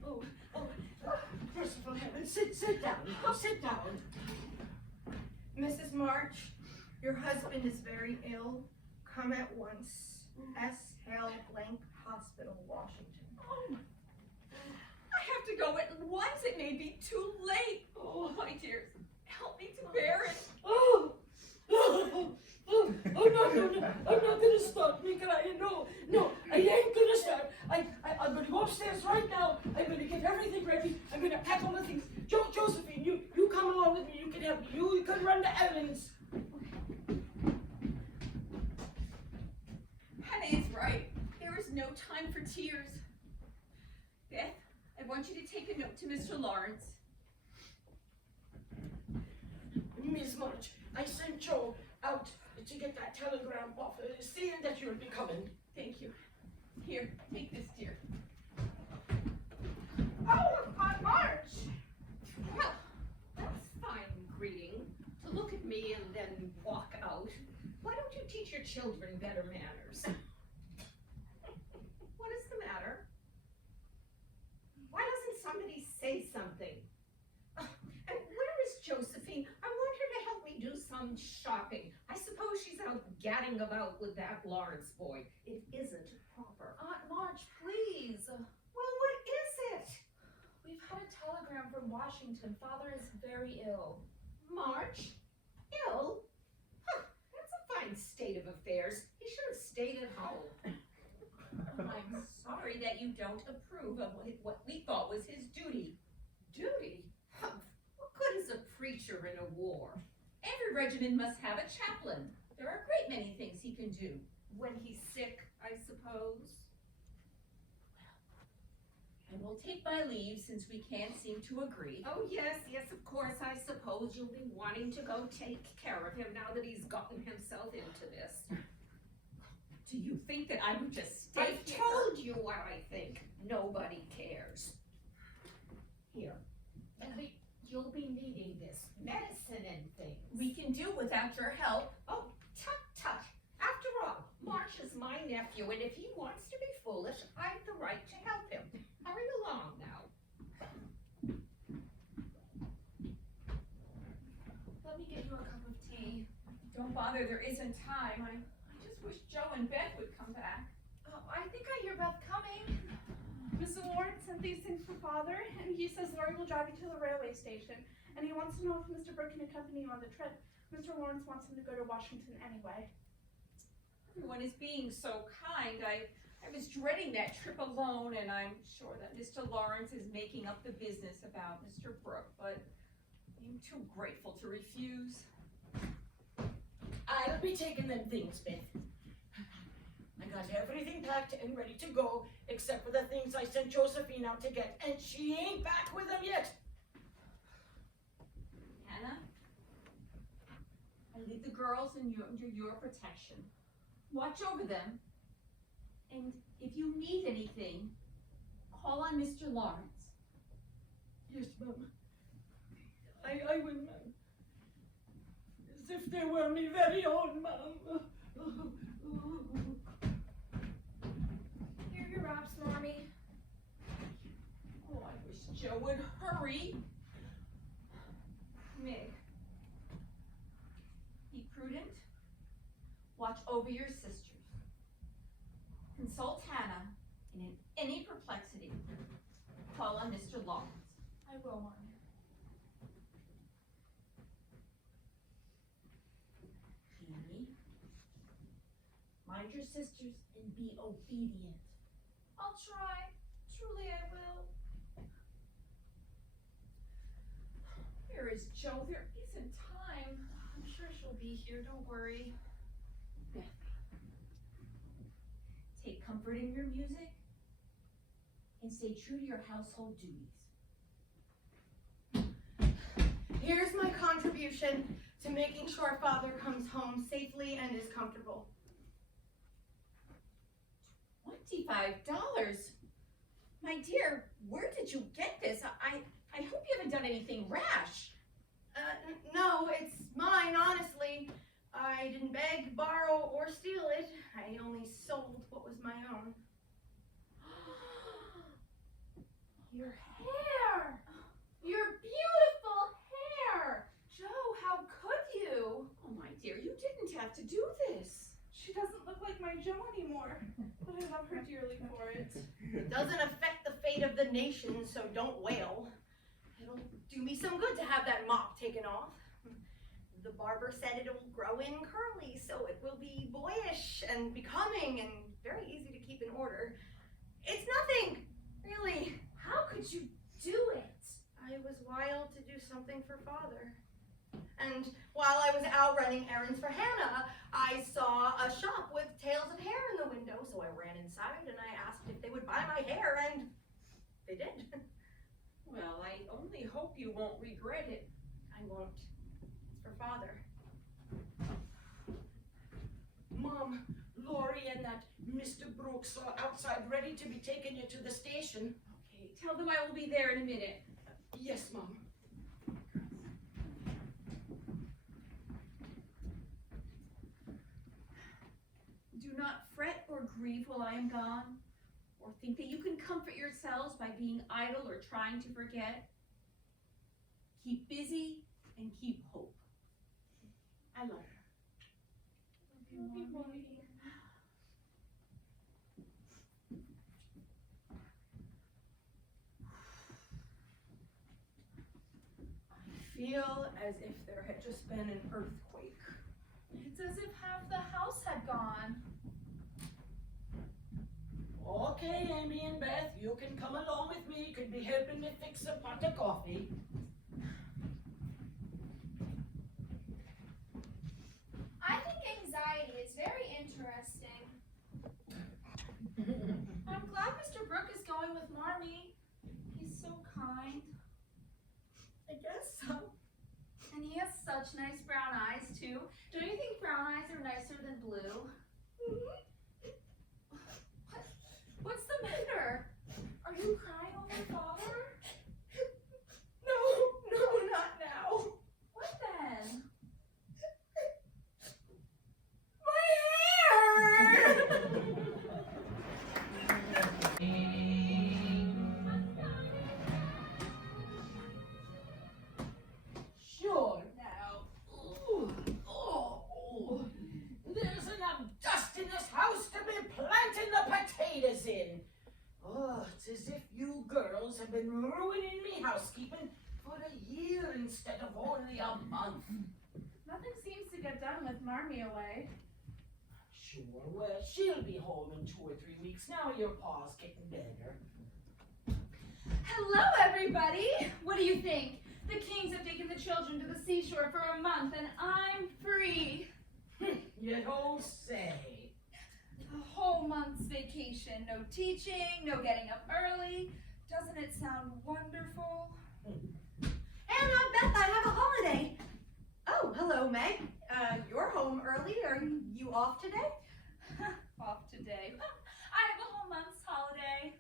no. Merciful heaven, sit down. Sit down. Mrs. March, your husband is very ill. Come at once. S. Hale Blank Hospital, Washington. I have to go at once. It may be too late. Oh, my dears, help me to bear it. I'm not gonna stop me crying. No, I ain't gonna stop. I'm gonna go upstairs right now. I'm gonna get everything ready. I'm gonna pack all the things. Josephine, you come along with me. You can help me. You can run the errands. Hannah is right. There is no time for tears. Beth, I want you to take a note to Mr. Lawrence. Miss March, I sent Joe out to get that telegram off, seeing that you'll be coming. Thank you. Here, take this, dear. Oh, Aunt March! Well, that's fine greeting, to look at me and then walk out. Why don't you teach your children better manners? What is the matter? Why doesn't somebody say something? And where is Josephine? I want her to help me do some shopping. I suppose she's out gadding about with that Lawrence boy. It isn't proper. Aunt March, please. Well, what is it? We've had a telegram from Washington. Father is very ill. March? Ill? Huh, that's a fine state of affairs. He should have stayed at home. I'm sorry that you don't approve of what we thought was his duty. Duty? Humph. What good is a preacher in a war? Every regiment must have a chaplain. There are a great many things he can do. When he's sick, I suppose. I will take my leave since we can't seem to agree. Oh, yes, of course. I suppose you'll be wanting to go take care of him now that he's gotten himself into this. Do you think that I would just stay I've here? told you what I think. Nobody cares. Here. You'll be needing this medicine and things. We can do without your help. Oh, tut tut. After all, Marsh is my nephew, and if he wants to be foolish, I've the right to help him. Hurry along now. Let me get you a cup of tea. Don't bother, there isn't time. I just wish Joe and Beth would come back. Oh, I think I hear Beth coming. Mr. Lawrence sent these things for Father, and he says Laurie will drive you to the railway station, and he wants to know if Mr. Brooke can accompany you on the trip. Mr. Lawrence wants him to go to Washington anyway. Everyone is being so kind. I was dreading that trip alone, and I'm sure that Mr. Lawrence is making up the business about Mr. Brooke, but I'm too grateful to refuse. I'll be taking them things, Beth. I got everything packed and ready to go, except for the things I sent Josephine out to get, and she ain't back with them yet. Hannah, I leave the girls under your protection. Watch over them, and if you need anything, call on Mr. Lawrence. Yes, Mom. I will, Mom. As if they were me very own, Mom. Here are your wraps, Mommy. Oh, I wish Joe would hurry. Meg, be prudent. Watch over your sisters. Consult Hannah, and in any perplexity, call on Mr. Lawrence. I will, Mommy. Amy, mind your sisters and be obedient. I'll try. Truly, I will. Where is Joe? There isn't time. I'm sure she'll be here. Don't worry. Take comfort in your music and stay true to your household duties. Here's my contribution to making sure Father comes home safely and is comfortable. $25? My dear, where did you get this? I hope you haven't done anything rash. No, it's mine, honestly. I didn't beg, borrow, or steal it. I only sold what was my own. Your hair! Your beautiful hair! Joe, how could you? Oh, my dear, you didn't have to do this. She doesn't look like my Joe anymore, but I love her dearly for it. It doesn't affect the fate of the nation, so don't wail. It'll do me some good to have that mop taken off. The barber said it'll grow in curly, so it will be boyish and becoming and very easy to keep in order. It's nothing, really. How could you do it? I was wild to do something for Father. And while I was out running errands for Hannah, I saw a shop with tails of hair in the window, so I ran inside and I asked if they would buy my hair, and they did. Well, I only hope you won't regret it. I won't. It's for Father. Mom, Laurie and that Mr. Brooks are outside ready to be taking you to the station. Okay, tell them I will be there in a minute. Yes, Mom. Do not fret or grieve while I am gone, or think that you can comfort yourselves by being idle or trying to forget. Keep busy and keep hope. I love you. Love you, Mommy. I feel as if there had just been an earthquake. It's as if half the house had gone. Okay, Amy and Beth, you can come along with me. You can be helping me fix a pot of coffee. I think anxiety is very interesting. I'm glad Mr. Brooke is going with Marmee. He's so kind. I guess so. And he has such nice brown eyes, too. Don't you think brown eyes are nicer than blue? Mm-hmm. instead of only a month. Nothing seems to get done with Marmee away. Sure, well, she'll be home in 2 or 3 weeks. Now your pa's getting better. Hello, everybody! What do you think? The Kings have taken the children to the seashore for a month, and I'm free. You don't say. A whole month's vacation. No teaching, no getting up early. Doesn't it sound wonderful? Hannah, Beth, I have a holiday. Oh, hello, Meg. You're home early. Are you off today? Off today. I have a whole month's holiday.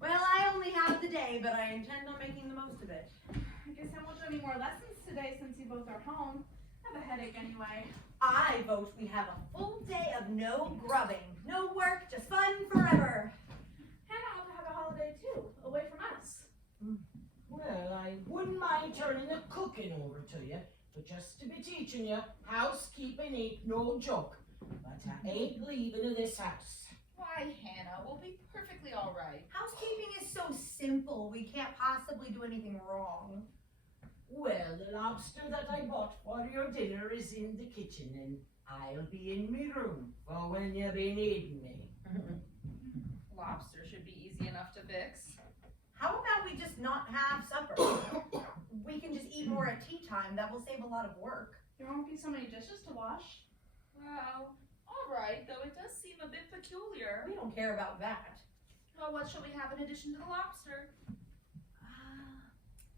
Well, I only have the day, but I intend on making the most of it. I guess I won't do any more lessons today since you both are home. I have a headache anyway. I vote we have a full day of no grubbing. No work, just fun forever. Hannah ought to have a holiday too, away from us. Well, I wouldn't mind turning the cooking over to you, but just to be teaching you, housekeeping ain't no joke. But I ain't leaving this house. Why, Hannah, we'll be perfectly all right. Housekeeping is so simple. We can't possibly do anything wrong. Well, the lobster that I bought for your dinner is in the kitchen, and I'll be in my room for when you be needing me. Lobster should be easy enough to fix. How about we just not have supper? We can just eat more at tea time. That will save a lot of work. There won't be so many dishes to wash. Well, all right, though it does seem a bit peculiar. We don't care about that. Well, what shall we have in addition to the lobster?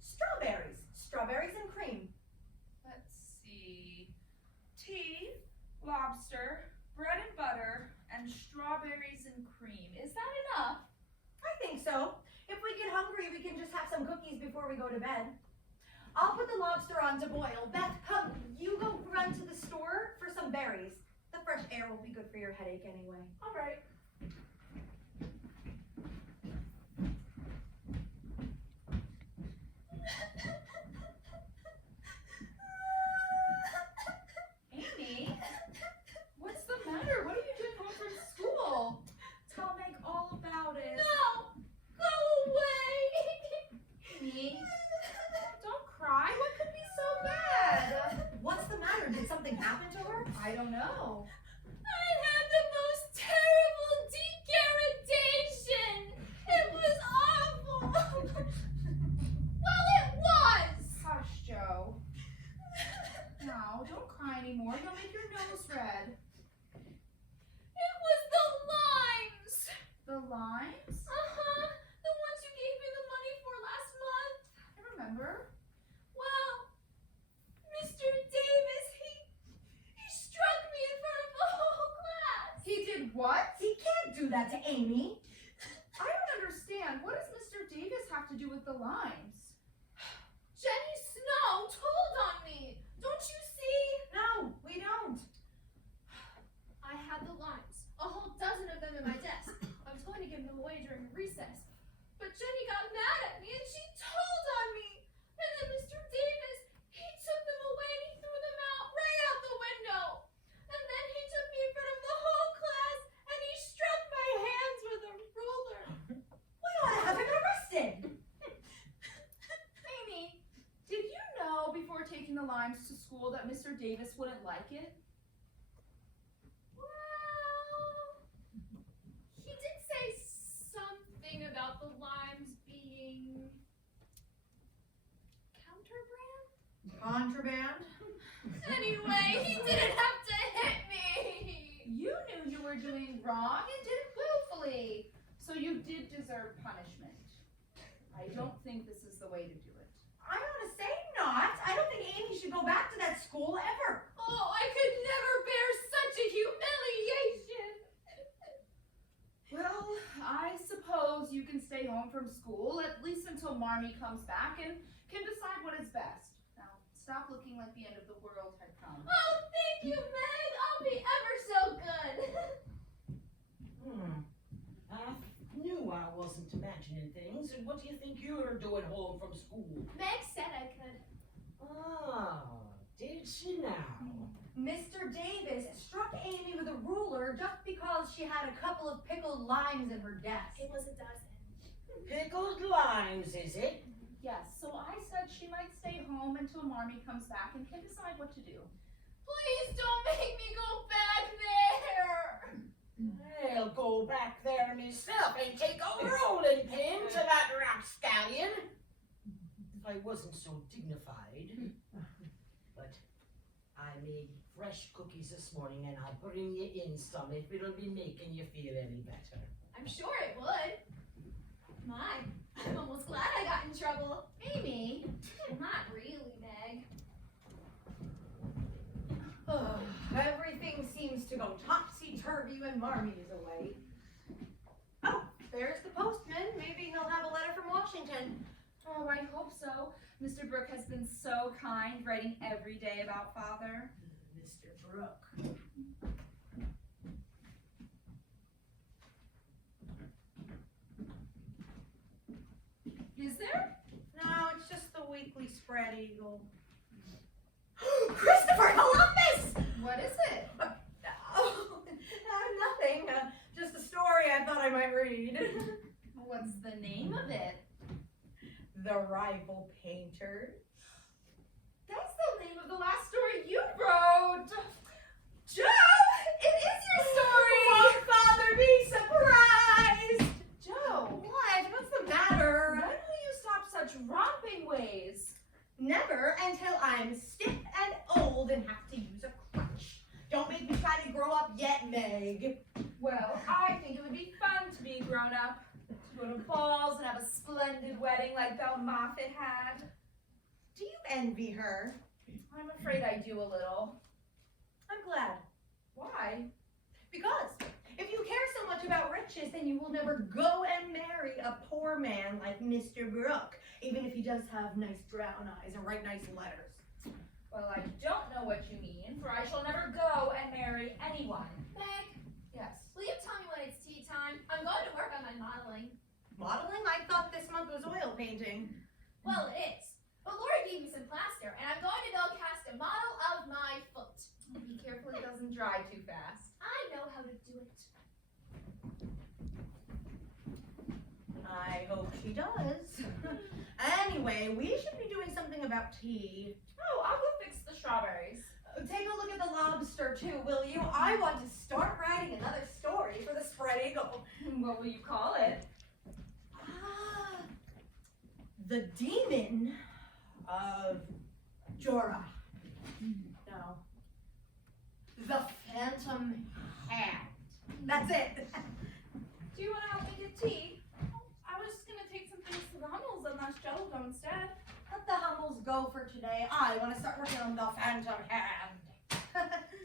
Strawberries. Strawberries and cream. Let's see. Tea, lobster, bread and butter, and strawberries and cream. Is that enough? I think so. If we get hungry, we can just have some cookies before we go to bed. I'll put the lobster on to boil. Beth, come. You go run to the store for some berries. The fresh air will be good for your headache anyway. All right. Amy, what's the matter? What are you doing home from school? Tell Meg all about it. No! Go away! Amy, don't cry. What could be so bad? What's the matter? Did something happen to her? I don't know. I had the most terrible decapitation! It was awful! Well, it was! Hush, Joe. No, don't cry anymore. You'll make your nose red. It was the limes! The limes? Uh-huh, the ones you gave me the money for last month. I remember. Well, Mr. Davis, he struck me in front of the whole class. He did what? He can't do that to Amy. I don't understand. What does Mr. Davis have to do with the limes? Jenny Snow told on me. Don't you see? No, we don't. I had the limes, a whole dozen of them in my desk. I was going to give them away during recess, but Jenny got mad at me and she told on me. And then Mr. Davis, he took them away and he threw them right out the window. And then he took me in front of the whole class and he struck my hands with a ruler. We ought to have him arrested. Amy, did you know before taking the limes to school that Mr. Davis wouldn't like it? Well, he did say something about the limes being counterbrand. Contraband? Anyway, he didn't have to hit me. You knew you were doing wrong and did it willfully. So you did deserve punishment. I don't think this is the way to do it. I ought to say not. I don't think Amy should go back to that school ever. Oh, I could never bear such a humiliation. Well, I suppose you can stay home from school, at least until Marmee comes back and can decide what is best. Now, stop looking like the end of the world had come. Oh, thank you, Meg. I'll be ever so good. I knew I wasn't imagining things. And what do you think you're doing home from school? Meg said I could. Oh, did she now? Mr. Davis struck Amy with a ruler just because she had a couple of pickled limes in her desk. It was a dozen. Pickled limes, is it? Yes, so I said she might stay home until Marmee comes back and can decide what to do. Please don't make me go back there. I'll go back there myself and take a rolling pin to that rapscallion. If I wasn't so dignified. But I made fresh cookies this morning and I'll bring you in some if it'll be making you feel any better. I'm sure it would. My, I'm almost glad I got in trouble. Amy, not really, Meg. Everything seems to go topsy-turvy when Marmee is away. Oh, there's the postman. Maybe he'll have a letter from Washington. Oh, I hope so. Mr. Brooke has been so kind, writing every day about Father. Mr. Brooke. Is there? No, it's just the weekly spread eagle. Christopher Columbus! What is it? Oh, nothing. Just a story I thought I might read. What's the name of it? The Rival Painter. That's the name of the last story you wrote. Joe, it is your story. Won't Father be surprised? Joe, What? What's the matter? when will you stop such romping ways? Never until I'm stiff and old and have to use a crutch. Don't make me try to grow up yet, Meg. Well, I think it would be fun to be grown up. To go to balls and have a splendid wedding like Belle Moffat had. Do you envy her? I'm afraid I do a little. I'm glad. Why? Because if you care so much about riches, then you will never go and marry a poor man like Mr. Brooke, even if he does have nice brown eyes and write nice letters. Well, I don't know what you mean, for I shall never go and marry anyone. Meg, Yes. will you tell me when it's tea time? I'm going to work on my modeling. Modeling? I thought this month was oil painting. Well, it is. But Laura gave me some plaster, and I'm going to go cast a model of my foot. Be careful it doesn't dry too fast. I know how to do it. I hope she does. Anyway, we should be doing something about tea. Oh, I'll go fix the strawberries. Take a look at the lobster too, will you? I want to start writing another story for the Spread Eagle. What will you call it? The Demon of Jorah. No. The Phantom Hand. That's it. Do you want to help me get tea? I was just going to take some things to the Hummels unless Joe will go instead. Let the Hummels go for today. I want to start working on the Phantom Hand.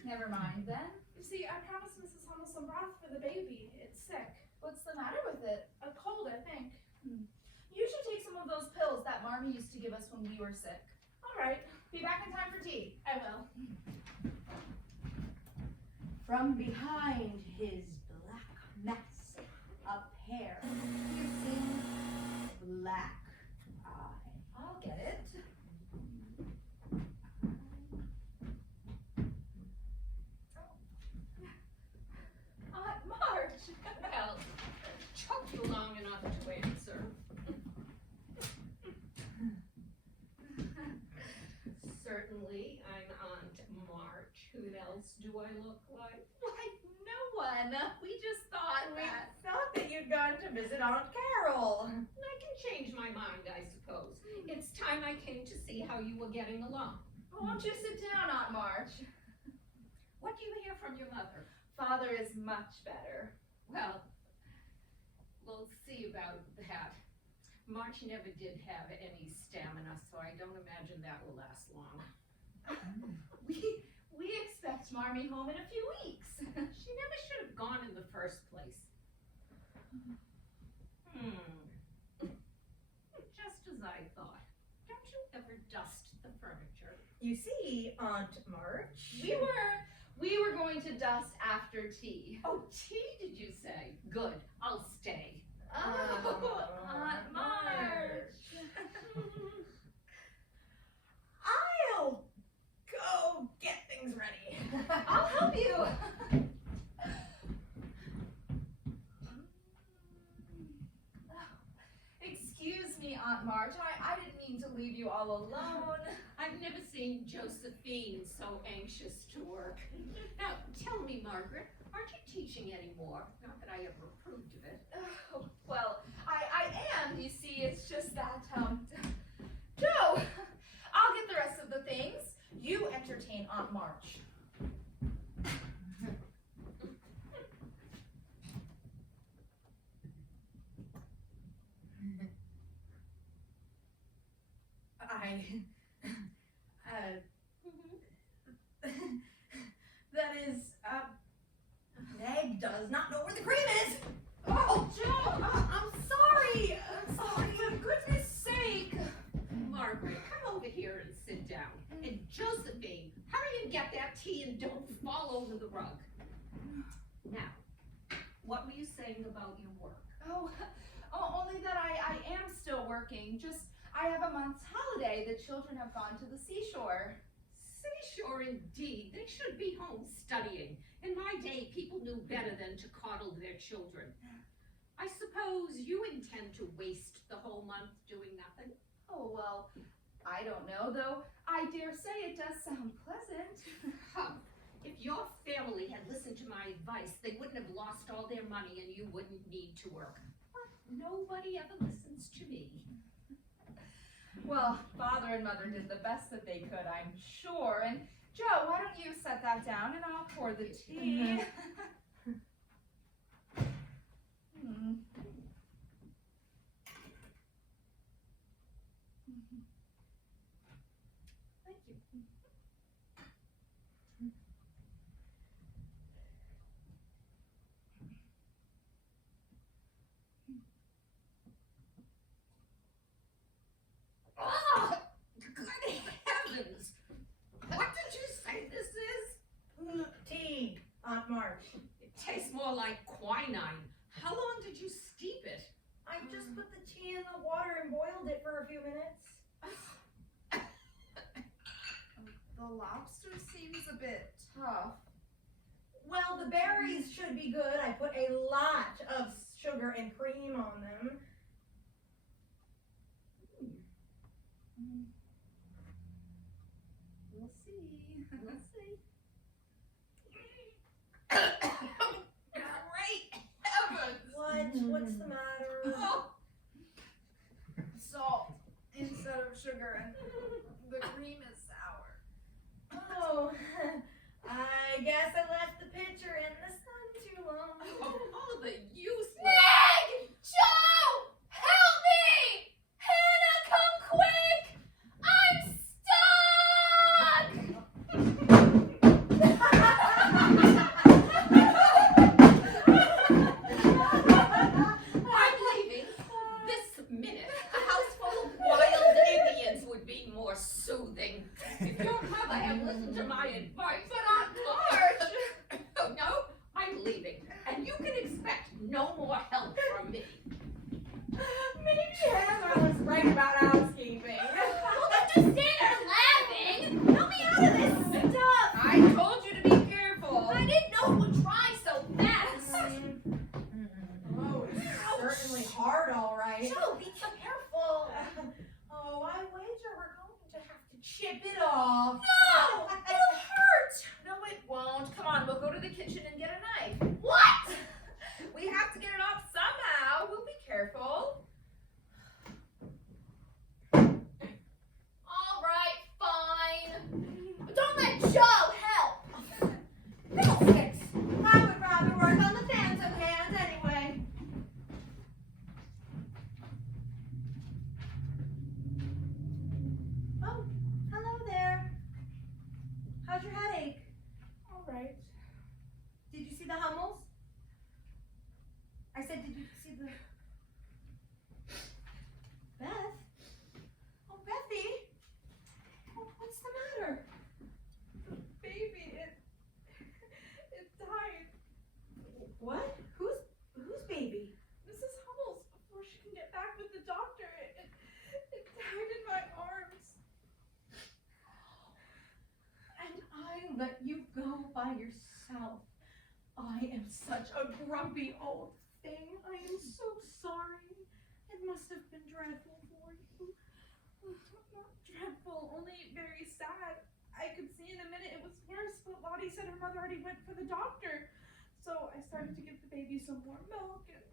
Never mind then. You see, I promised Mrs. Hummel some broth for the baby. It's sick. What's the matter with it? A cold, I think. You should take some of those pills that Marmee used to give us when we were sick. All right, Be back in time for tea. I will. From behind his black mask, a pair of piercing black eyes. I'll get it. Aunt March! Well, took you long enough to answer. Certainly, I'm Aunt March. Who else do I look like? Why, no one. We just thought We that. thought that you'd gone to visit Aunt Carol. I can change my mind, I suppose. It's time I came to see how you were getting along. Won't you sit down, Aunt March? What do you hear from your mother? Father is much better. Well, we'll see about that. March never did have any stamina, so I don't imagine that will last long. We expect Marmee home in a few weeks. She never should have gone in the first place. Just as I thought. Don't you ever dust the furniture? You see, Aunt March. We were going to dust after tea. Oh, tea, did you say? Good, I'll stay. Oh, Aunt March. I'll go get things ready. I'll help you. Excuse me, Aunt March. I didn't mean to leave you all alone. alone. I've never seen Josephine so anxious to work. Now, tell me, Margaret, aren't you teaching anymore? Not that I ever approved of it. Oh, well, I am, you see, it's just that, Joe, I'll get the rest of the things. You entertain Aunt March. That is, Meg does not know where the cream is. Oh, Joe, I'm sorry. for goodness sake. Margaret, come over here and sit down. And Josephine, hurry and get that tea and don't fall over the rug. Now, what were you saying about your work? Only that I am still working. Just, I have a month's holiday. The children have gone to the seashore. Seashore indeed. They should be home studying. In my day, people knew better than to coddle their children. I suppose you intend to waste the whole month doing nothing? Oh, well, I don't know, though. I dare say it does sound pleasant. Huh. If your family had listened to my advice, they wouldn't have lost all their money and you wouldn't need to work. But nobody ever listens to me. Well, Father and Mother did the best that they could, I'm sure. And Joe, why don't you set that down and I'll pour the tea. Hmm. Thank you. Oh, good heavens! What did you say this is? Tea, Aunt March. It tastes more like quinine. How long did you steep it? I just put the tea in the water and boiled it for a few minutes. The lobster seems a bit tough. Well, the berries should be good. I put a lot of sugar and cream on them. We'll see. We'll see. Great heavens! What's the matter? Oh. Salt instead of sugar, and the cream is sour. Oh, I guess I left the pitcher in the sun too long. Oh, all the useless. Meg! Joe! Help me! Hannah, come quick! I'm I'm leaving this minute. A house full of wild Indians would be more soothing. If your mother had listened to my advice, But Aunt March! oh no, I'm leaving, and you can expect no more help from me. Maybe Hannah was right about housekeeping. Well, don't just stand there laughing! Help me out of this stuff! I told you to be careful. I didn't know it would dry so fast! Oh, it's certainly hard, all right. Joe, be careful! Oh, I wager we're going to have to chip it off. No! It'll hurt! No, it won't. Come on, we'll go to the kitchen and get a knife. What? We have to get it off somehow. We'll be careful. All right, fine. But don't let Joe help! Fiddlesticks! I would rather work on the dance of hands anyway. Oh, hello there. How's your headache? All right. Did you see the Hummels? I said, did you see the... Beth? Oh, Bethy? Oh, what's the matter? Baby, it died. What? Whose baby? Mrs. Hummels, before she can get back with the doctor, it died in my arms. And I let you go by yourself. I am such a grumpy old thing. I am so sorry. It must have been dreadful for you. Not dreadful, only very sad. I could see in a minute it was worse, but Lottie said her mother already went for the doctor. So I started to give the baby some more milk, and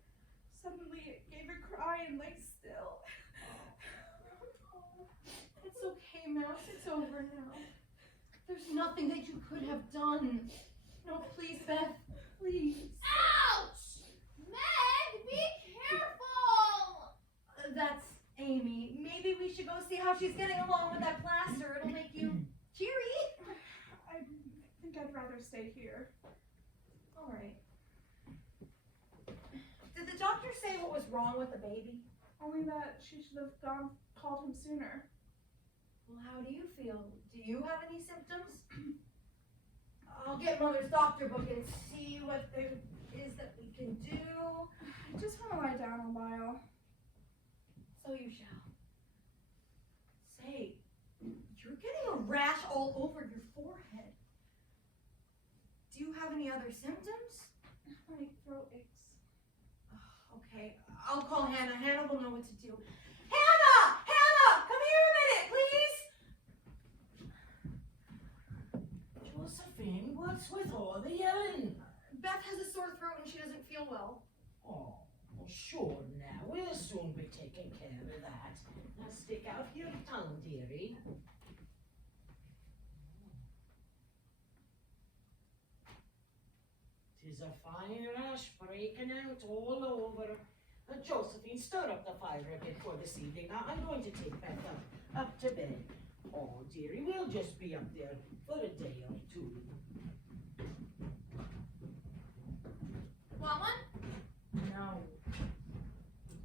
suddenly it gave a cry and lay still. It's okay, Mouse. It's over now. There's nothing that you could have done. No, please, Beth. Please. Ouch! Meg, be careful! That's Amy. Maybe we should go see how she's getting along with that plaster. It'll make you cheery. I think I'd rather stay here. All right. Did the doctor say what was wrong with the baby? Only that she should have called him sooner. Well, how do you feel? Do you have any symptoms? I'll get Mother's doctor book and see what there is that we can do. I just want to lie down a while. So you shall. Say, you're getting a rash all over your forehead. Do you have any other symptoms? My throat aches. Okay, I'll call Hannah. Hannah will know what to do. Hannah! Hannah! Come here a minute, please! Josephine, what's with all the yelling? Beth has a sore throat and she doesn't feel well. Oh, well, sure now. We'll soon be taking care of that. Now stick out your tongue, dearie. Tis a fine rash breaking out all over. Josephine, stir up the fire a bit for this evening. Now, I'm going to take Beth up to bed. Oh, dearie, we'll just be up there for a day or two. Want one? No.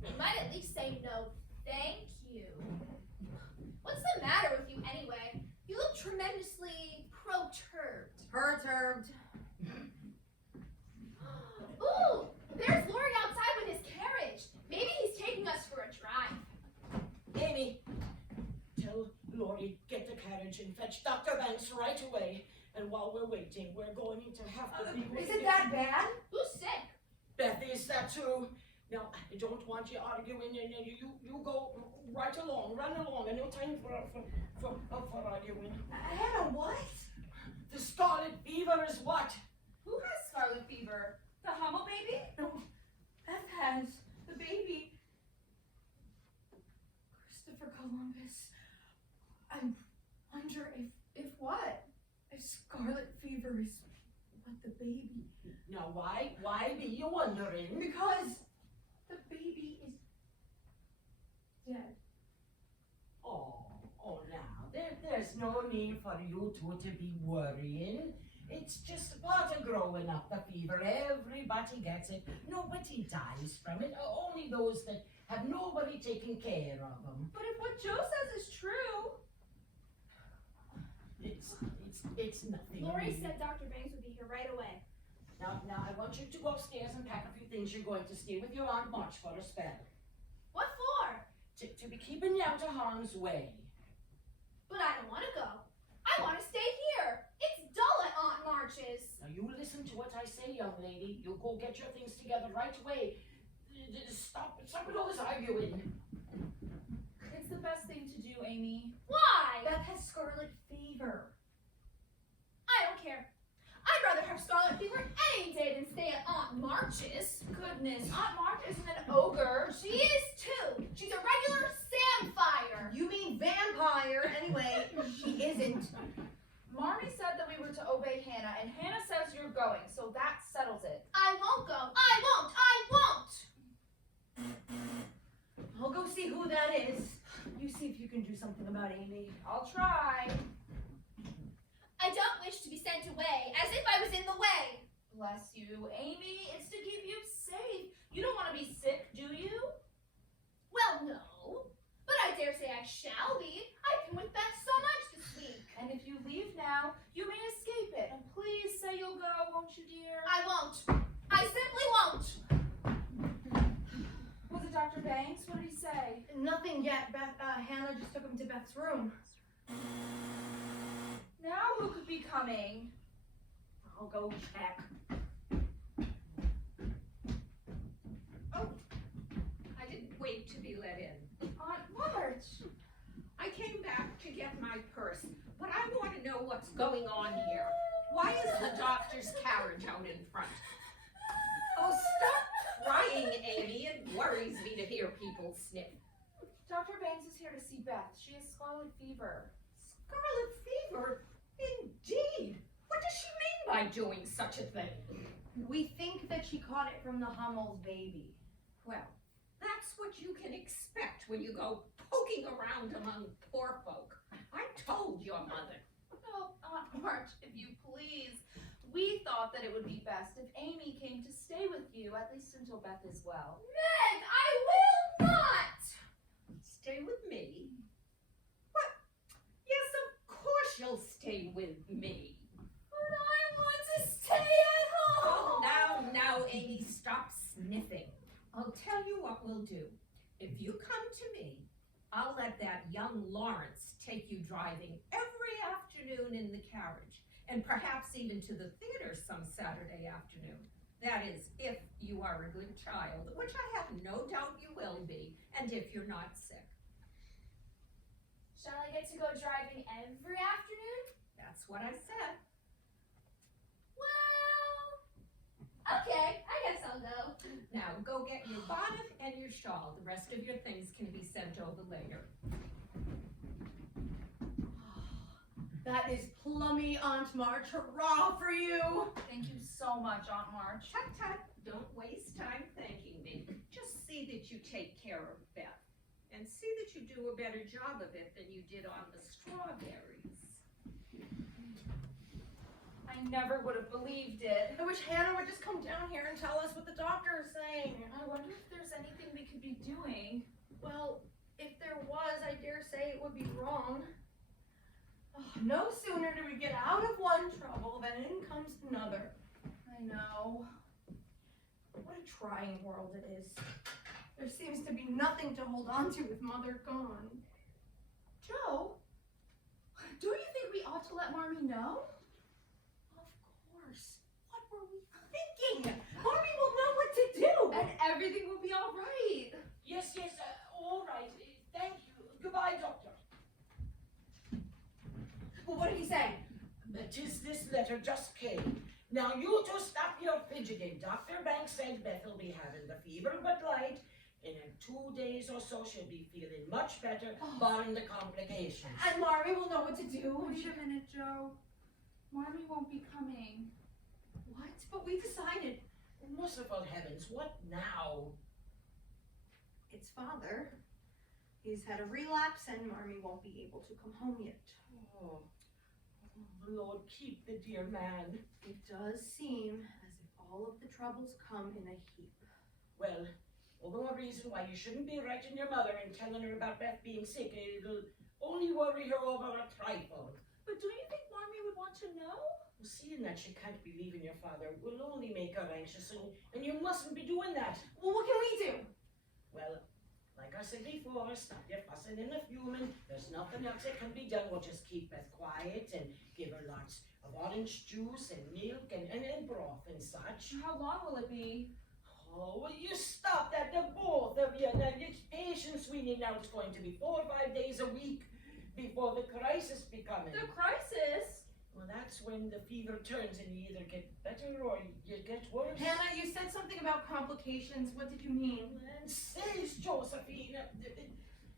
You might at least say no, thank you. What's the matter with you anyway? You look tremendously perturbed. Perturbed. Ooh, there's Lori outside with his carriage. Maybe he's taking us for a drive. Amy, tell Laurie, get the carriage and fetch Dr. Banks right away. And while we're waiting, we're going to have to be Is it that bad? Who's sick? Beth, is that true? Now, I don't want you arguing, and you go right along, run along, and no time for arguing. Hannah, what? The scarlet fever is what? Who has scarlet fever? The Hummel baby? No, Beth has the baby. Christopher Columbus. I wonder If what? if scarlet fever is what the baby. Now, why be you wondering? Because the baby is dead. Oh, now, there's no need for you two to be worrying. It's just part of growing up, the fever. Everybody gets it. Nobody dies from it. Only those that have nobody taking care of them. But if what Joe says is true. It's nothing. Lori really. said Dr. Banks would be here right away. Now, I want you to go upstairs and pack a few things. You're going to stay with your Aunt March for a spell. What for? To be keeping you out of harm's way. But I don't want to go. I want to stay here. It's dull at Aunt March's. Now, you listen to what I say, young lady. You go get your things together right away. Stop with all this arguing. It's the best thing to do, Amy. Why? Beth has scarlet fever. I don't care. I'd rather have scarlet fever any day than stay at Aunt March's. Goodness, Aunt March isn't an ogre. She is too. She's a regular samfire. You mean vampire. Anyway, she isn't. Marmy said that we were to obey Hannah, and Hannah says you're going, so that settles it. I won't go. I won't. I won't. I'll go see who that is. You see if you can do something about Amy. I'll try. I don't wish to be sent away as if I was in the way. Bless you, Amy. It's to keep you safe. You don't want to be sick, do you? Well, no. But I dare say I shall be. I've been with Beth so much this week. And if you leave now, you may escape it. And please say you'll go, won't you, dear? I won't. I simply won't. Was it Dr. Banks? What did he say? Nothing yet. Hannah just took him to Beth's room. Now who could be coming? I'll go check. I didn't wait to be let in. Aunt March. I came back to get my purse, but I want to know what's going on here. Why is the doctor's carriage out in front? Oh, stop crying, Amy. It worries me to hear people sniff. Dr. Banks is here to see Beth. She has scarlet fever. Scarlet fever? Indeed. What does she mean by doing such a thing? We think that she caught it from the Hummel's baby. Well, that's what you can expect when you go poking around among poor folk. I told your mother. Oh, Aunt March, if you please. We thought that it would be best if Amy came to stay with you, at least until Beth is well. Meg, I will not! Stay with me? What? Yes, of course you'll stay with me. But I want to stay at Oh, home! now, Amy, stop sniffing. I'll tell you what we'll do. If you come to me, I'll let that young Lawrence take you driving every afternoon in the carriage, and perhaps even to the theater some Saturday afternoon. That is, if you are a good child, which I have no doubt you will be, and if you're not sick. Shall I get to go driving every afternoon? That's what I said. Well, okay, I guess I'll go. Now, go get your bonnet and your shawl. The rest of your things can be sent over later. That is plummy, Aunt March. Hurrah for you! Thank you so much, Aunt March. Tut tut, don't waste time thanking me. Just see that you take care of Beth. And see that you do a better job of it than you did on the strawberries. I never would have believed it. I wish Hannah would just come down here and tell us what the doctor is saying. I wonder if there's anything we could be doing. Well, if there was, I dare say it would be wrong. Oh, no sooner do we get out of one trouble than in comes another. I know. What a trying world it is. There seems to be nothing to hold on to with Mother gone. Joe, do you think we ought to let Marmee know? Of course. What were we thinking? Mommy will know what to do. And everything will be all right. Yes, all right. Thank you. Goodbye, doctor. Well, what did he say? But this letter just came. Now you two stop your fidgeting. Dr. Banks said Beth will be having the fever but light, and in 2 days or so she'll be feeling much better, barring the complications. And Marmee will know what to do. Wait a minute, Joe. Marmee won't be coming. What? But we decided. Merciful heavens, what now? It's Father. He's had a relapse and Marmee won't be able to come home yet. Oh, Lord, keep the dear man. It does seem as if all of the troubles come in a heap. Well, all the more reason why you shouldn't be writing your mother and telling her about Beth being sick. It'll only worry her over a trifle. But do you think Marmee would want to know? Well, seeing that she can't be leaving your father will only make her anxious, and you mustn't be doing that. Well, what can we do? Well, like I said before, stop your fussing and the fuming. There's nothing else that can be done. We'll just keep Beth quiet and give her lots of orange juice and milk and broth and such. How long will it be? Oh, will you stop that, the both of you? Now, it's patience we need now. It's going to be 4 or 5 days a week before the crisis be coming. The crisis? Well, that's when the fever turns and you either get better or you get worse. Hannah, you said something about complications. What did you mean? And says Josephine,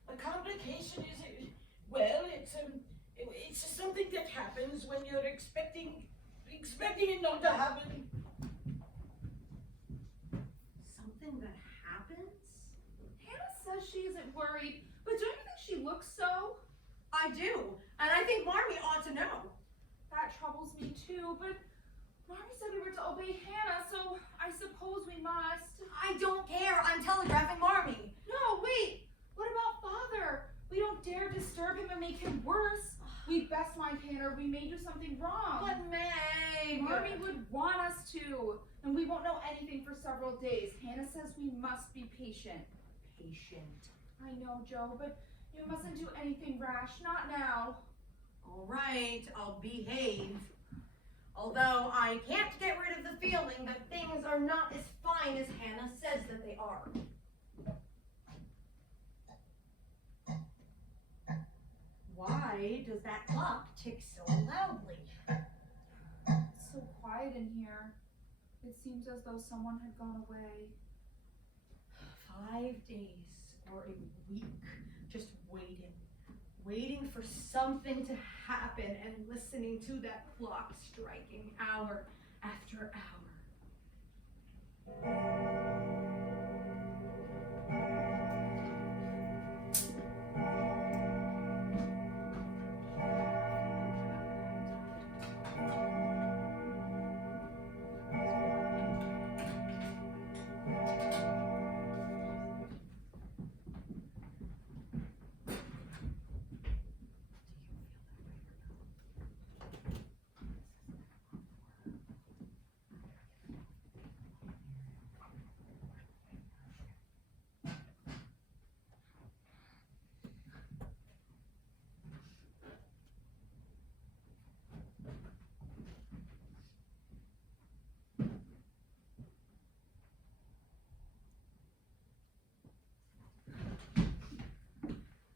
a complication is, well, it's something that happens when you're expecting it not to happen. Something that happens? Hannah says she isn't worried, but don't you think she looks so? I do. And I think Marmee ought to know. That troubles me too, but Marmee said we were to obey Hannah, so I suppose we must. I don't care. I'm telegraphing Marmee. No, wait! What about Father? We don't dare disturb him and make him worse. We'd best mind Hannah or we may do something wrong. But Meg! Marmee would want us to, and we won't know anything for several days. Hannah says we must be patient. Patient. I know, Joe, but you mustn't do anything rash. Not now. All right, I'll behave. Although I can't get rid of the feeling that things are not as fine as Hannah says that they are. Why does that clock tick so loudly? It's so quiet in here. It seems as though someone had gone away. 5 days or a week, just waiting for something to happen and listening to that clock striking hour after hour.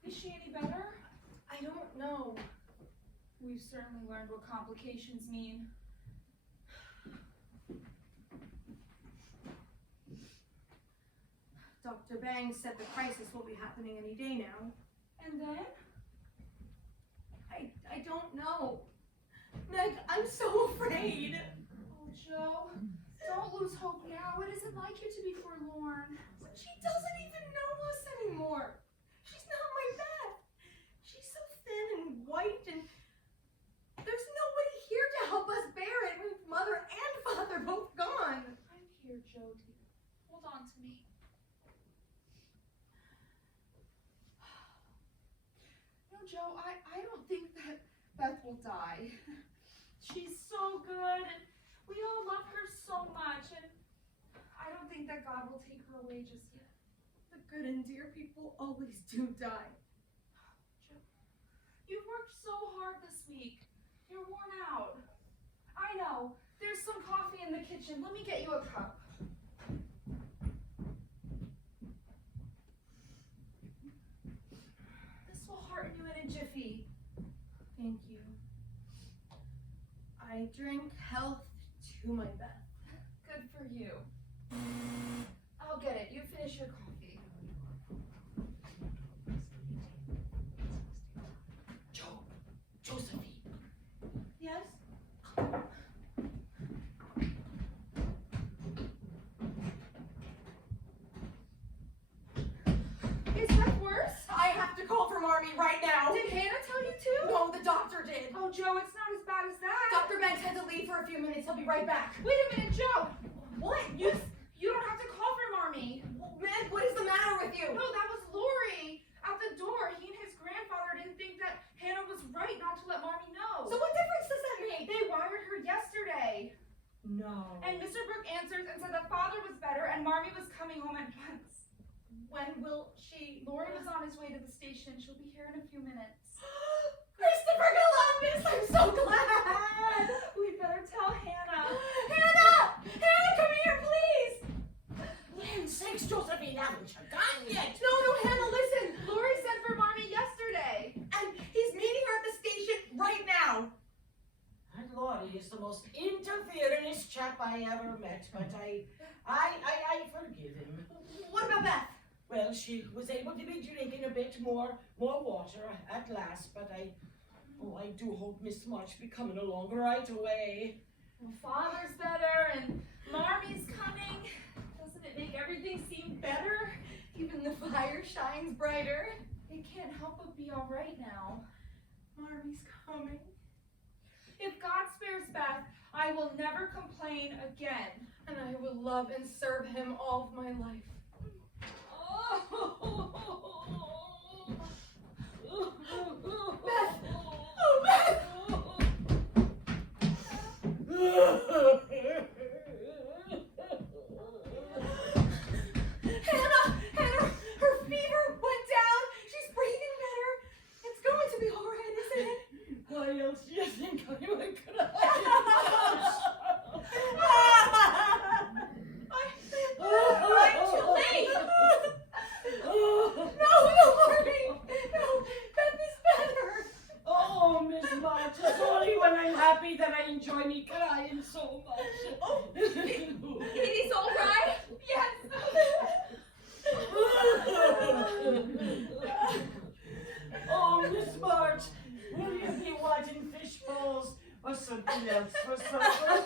Is she any better? I don't know. We've certainly learned what complications mean. Dr. Bang said the crisis will be happening any day now. And then? I don't know. Meg, I'm so afraid. Oh, Joe, don't lose hope now. It isn't like you to be forlorn. She doesn't even know us anymore. She's not my Beth. She's so thin and white, and there's nobody here to help us bear it with mother and father both gone. I'm here, Joe, dear. Hold on to me. No, Joe, I don't think that Beth will die. She's so good, and we all love her so much, and I don't think that God will take her away just yet. The good and dear people always do die. Joe, you've worked so hard this week. You're worn out. I know. There's some coffee in the kitchen. Let me get you a cup. This will hearten you in a jiffy. Thank you. I drink health to my Beth. Good for you. I'll get it. You finish your coffee. Josephine. Yes? Is Beth worse? I have to call for Marmy right now. Did Hannah tell you to? No, the doctor did. Oh, Joe, it's not as bad as that. Dr. Banks had to leave for a few minutes. He'll be right back. Wait a minute, Joe. What? You don't have to call for Marmy. Man, what is the matter with you? No, that was Lori. At the door, he and his grandfather didn't think that Hannah was right not to let Marmy know. So what difference does that make? They wired her yesterday. No. And Mr. Brooke answered and said that father was better and Marmy was coming home at once. When will she? Lori was on his way to the station. She'll be here in a few minutes. Christopher Columbus, I'm so glad. We better tell Hannah. Hannah! Hannah, come here, please. Land's sakes, Josephine, haven't you gone yet? No, Hannah, listen. Lori sent for Marmy yesterday. And he's meeting her at the station right now. That Lottie is the most interferenist chap I ever met, but I forgive him. What about Beth? Well, she was able to be drinking a bit more water at last, but I do hope Miss March be coming along right away. Well, father's better and Marmy's coming. Doesn't it make everything seem better? Even the fire shines brighter. It can't help but be all right now. Marmy's coming. If God spares Beth, I will never complain again. And I will love and serve him all of my life. Beth! Oh, Beth! Hannah, her fever went down. She's breathing better. It's going to be all right, isn't it? Why else do you think I would cry? I'm too late. No, Marmy. No, Beth is better. It's only when I'm happy that I enjoy me crying so much. Oh, it is all right. Yes. Oh, Miss March, will you be wanting fish balls or something else for supper?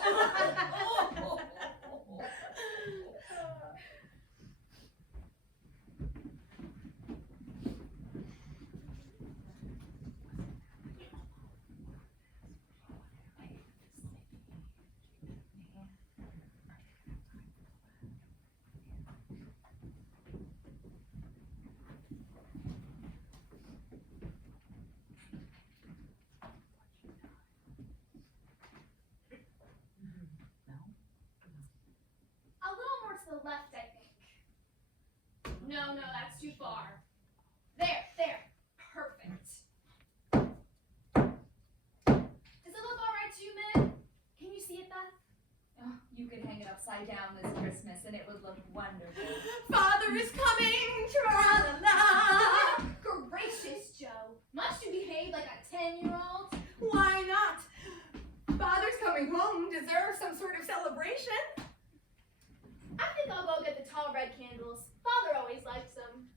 A little more to the left, I think. No, that's too far. There. Perfect. Does it look all right to you, Meg? Can you see it, Beth? Oh, you could hang it upside down this Christmas and it would look wonderful. Father is coming, tra-la-la. Gracious, Joe. Must you behave like a 10-year-old? Why not? Father's coming home deserves some sort of celebration. I think I'll go get the tall red candles. Father always likes them.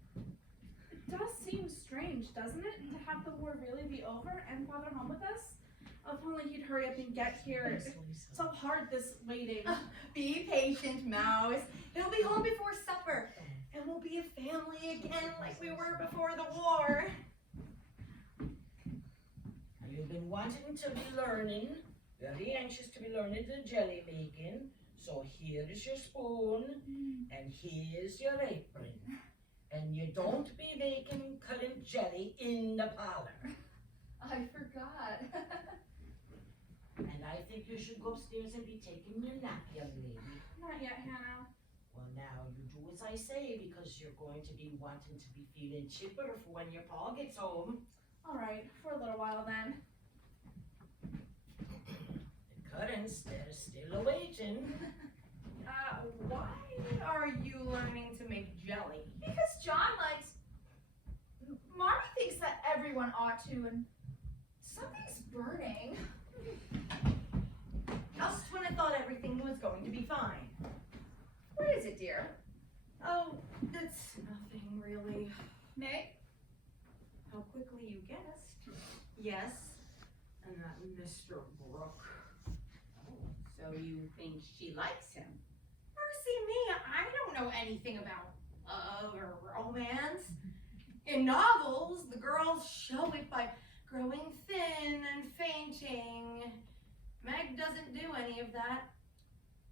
It does seem strange, doesn't it, to have the war really be over and Father home with us? If only he'd hurry up and get here. It's so hard this waiting. Be patient, Mouse. He'll be home before supper. And we'll be a family again like we were before the war. You've been wanting to be learning, very anxious to be learning the jelly making. So here is your spoon, and here's your apron. And you don't be making cutting jelly in the parlor. I forgot. And I think you should go upstairs and be taking your nap, young lady. Not yet, Hannah. Well, now you do as I say, because you're going to be wanting to be feeling chipper for when your pa gets home. All right, for a little while then. The Cuttings, they're still awaiting. Why are you learning to make jelly? Because John likes. Marty thinks that everyone ought to, and something's burning. Just when I thought everything was going to be fine. What is it, dear? Oh, it's nothing really. Meg? How quickly you guessed. Yes, and that Mr. Brooke. So you think she likes him? Mercy me, I don't know anything about love or romance. In novels, the girls show it by growing thin and fainting. Meg doesn't do any of that.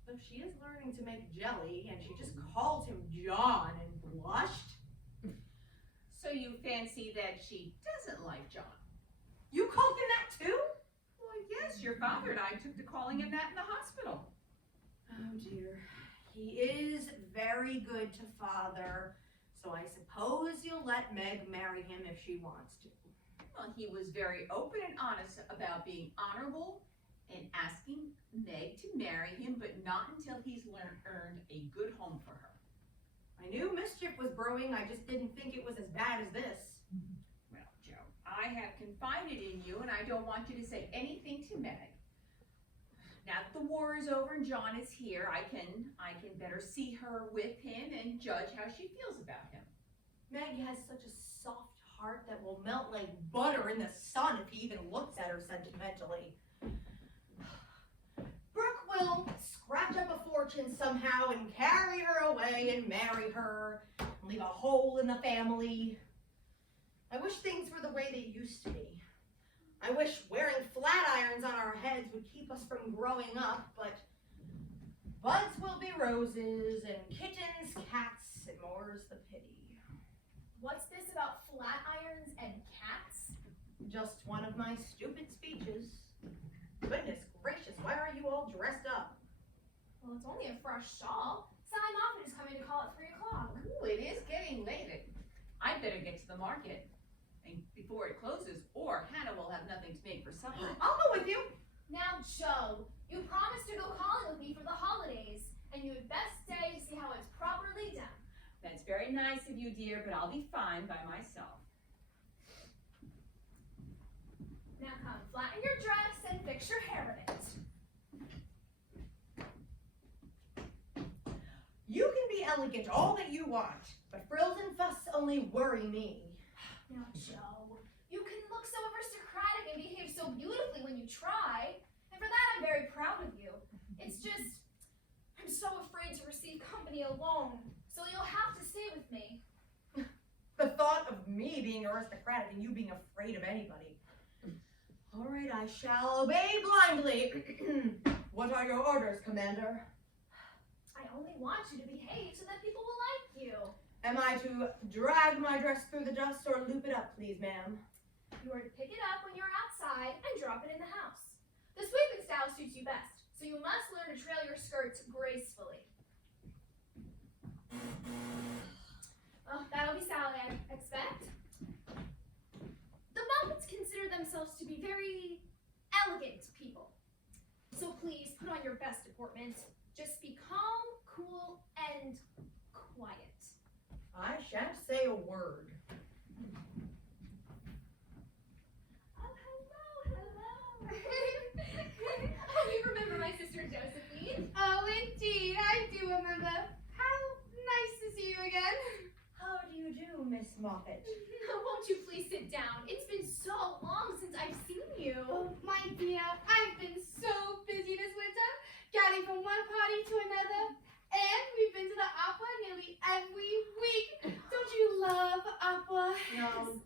But she is learning to make jelly, and she just called him John and blushed. So you fancy that she doesn't like John? You called him that too? Well, yes, your father and I took to calling him that in the hospital. Oh dear. He is very good to father, so I suppose you'll let Meg marry him if she wants to. Well, he was very open and honest about being honorable and asking Meg to marry him, but not until he's earned a good home for her. I knew mischief was brewing, I just didn't think it was as bad as this. Well, Joe, I have confided in you, and I don't want you to say anything to Meg. Now that the war is over and John is here, I can better see her with him and judge how she feels about him. Meg has such a soft heart that will melt like butter in the sun if he even looks at her sentimentally. Brooke will scratch up a fortune somehow and carry her away and marry her and leave a hole in the family. I wish things were the way they used to be. I wish wearing flat irons on our heads would keep us from growing up, but buds will be roses and kittens, cats, and more's the pity. What's this about flat irons and cats? Just one of my stupid speeches. Goodness gracious, why are you all dressed up? Well, it's only a fresh shawl. Sally Moffat is coming to call at 3 o'clock. Ooh, it is getting late. I'd better get to the market and before it closes, or Hannah will have nothing to make for supper. I'll go with you. Now, Joe, you promised to go calling with me for the holidays, and you had best stay to see how it's properly done. That's very nice of you, dear, but I'll be fine by myself. Now come, flatten your dress elegant, all that you want. But frills and fuss only worry me. Now, Joe, you can look so aristocratic and behave so beautifully when you try. And for that, I'm very proud of you. It's just, I'm so afraid to receive company alone. So you'll have to stay with me. The thought of me being aristocratic and you being afraid of anybody. All right, I shall obey blindly. What are your orders, Commander? I only want you to behave so that people will like you. Am I to drag my dress through the dust or loop it up, please, ma'am? You are to pick it up when you're outside and drop it in the house. The sweeping style suits you best, so you must learn to trail your skirts gracefully. Oh, that'll be Sally, I expect. The Muppets consider themselves to be very elegant people. So please put on your best deportment. Just be calm, cool, and quiet. I shan't say a word. Oh, hello. Oh, you remember my sister Josephine? Oh, indeed, I do remember. How nice to see you again. How do you do, Miss Moffat? Won't you please sit down? It's been so long since I've seen you. Oh, my dear, I've been so busy this winter, getting from one party to another, and we've been to the opera nearly every week. Don't you love opera? No.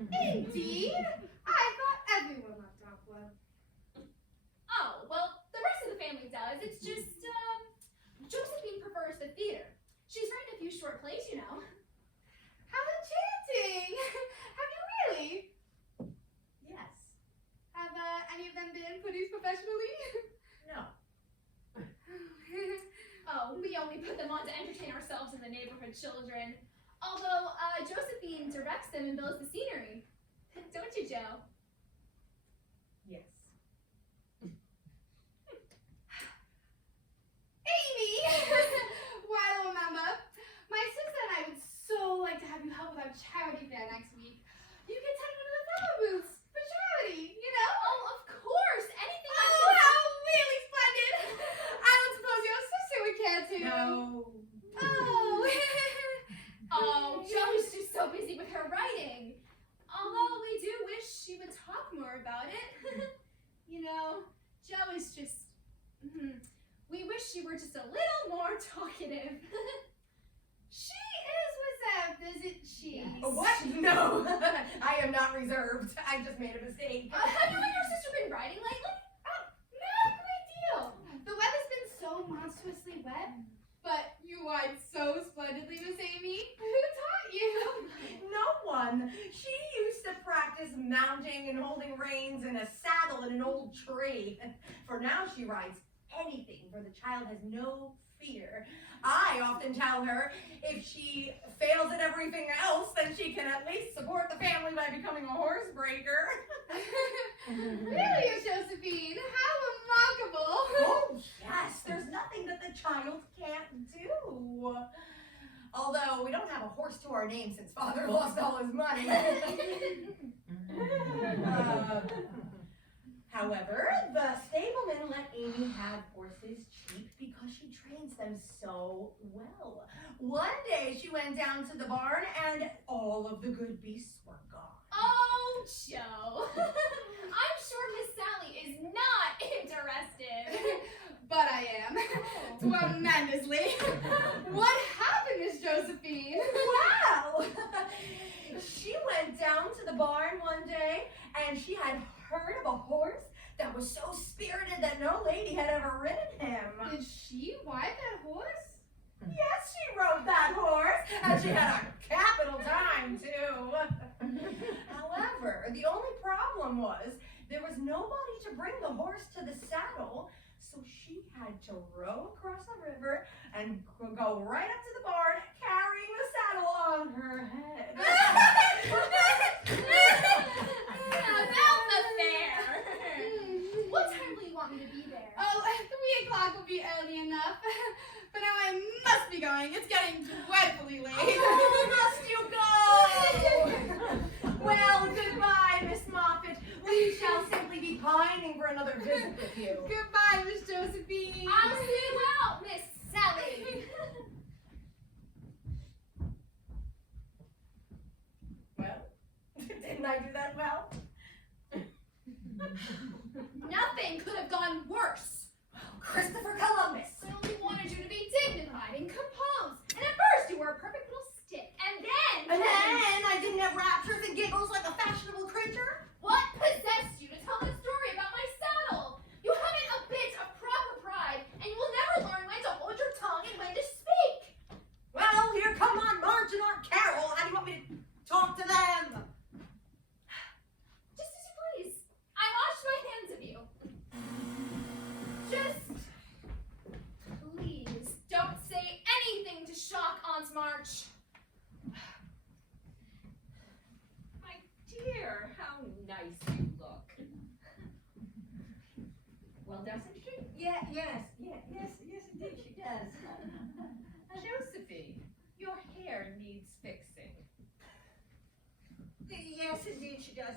Indeed, I thought everyone loved opera. Oh, well, the rest of the family does. It's just, Josephine prefers the theater. She's written a few short plays, you know. How enchanting! Have you really? Yes. Have any of them been produced professionally? No. Oh, we only put them on to entertain ourselves and the neighborhood children. Although, Josephine directs them and builds the scenery. Don't you, Joe? Yes. Amy! Why, I don't remember. My sister and I would so like to have you help with our charity fair next week. You could take one of the flower booths for charity, you know? Oh, of course! Anything I Oh, how really splendid! I don't suppose your sister would care to. No. Oh. Oh, Joe is just so busy with her writing. Although we do wish she would talk more about it. You know, Joe is just... we wish she were just a little more talkative. She is reserved, isn't she? What? No. I am not reserved. I just made a mistake. Have you and your sister been writing lately? Not a great deal. The weather's been so monstrously wet, but you write so splendidly, Miss Amy. Who taught you? No one. She used to practice mounting and holding reins in a saddle in an old tree. For now she rides anything, for the child has no fear. I often tell her if she fails at everything else, then she can at least support the family by becoming a horse breaker. Really, Josephine? How remarkable! Oh, yes, there's nothing that the child can't do. Although we don't have a horse to our name since Father lost all his money. However, the stableman let Amy have horses cheap because she trains them so well. One day she went down to the barn and all of the good beasts were gone. Oh, Joe. I'm sure Miss Sally is not interested. But I am. Tremendously. What happened, Miss Josephine? Wow! She went down to the barn one day and she had heard of a horse that was so spirited that no lady had ever ridden him. Did she ride that horse? Yes, she rode that horse, and she had a capital time, too. However, the only problem was there was nobody to bring the horse to the saddle, so she had to row across the river and go right up to the barn, carrying the saddle on her head. About the fair. What time will you want me to be there? Oh, 3 o'clock will be early enough. But now I must be going. It's getting dreadfully late. Oh, must you go? Well, goodbye, Miss Moffat. We shall simply be pining for another visit with you. Goodbye, Miss Josephine. I'll see you out, Miss Sally. Didn't I do that well? Nothing could have gone worse. Christopher Columbus. I only wanted you to be dignified and composed. And at first you were a perfect little stick. And then I didn't have raptures and giggles like a fashionable creature. what possessed you to tell that story about my saddle? You haven't a bit of proper pride, and you will never learn when to hold your tongue and when to speak. Well, here come Aunt Marge and Aunt Carol. How do you want me to talk to them? Just as you please. I wash my hands of you. Just please don't say anything to shock Aunt March. My dear, how nice you look. Well, doesn't she? Yes, indeed she does. Josephine, your hair needs fixing. Yes, indeed she does.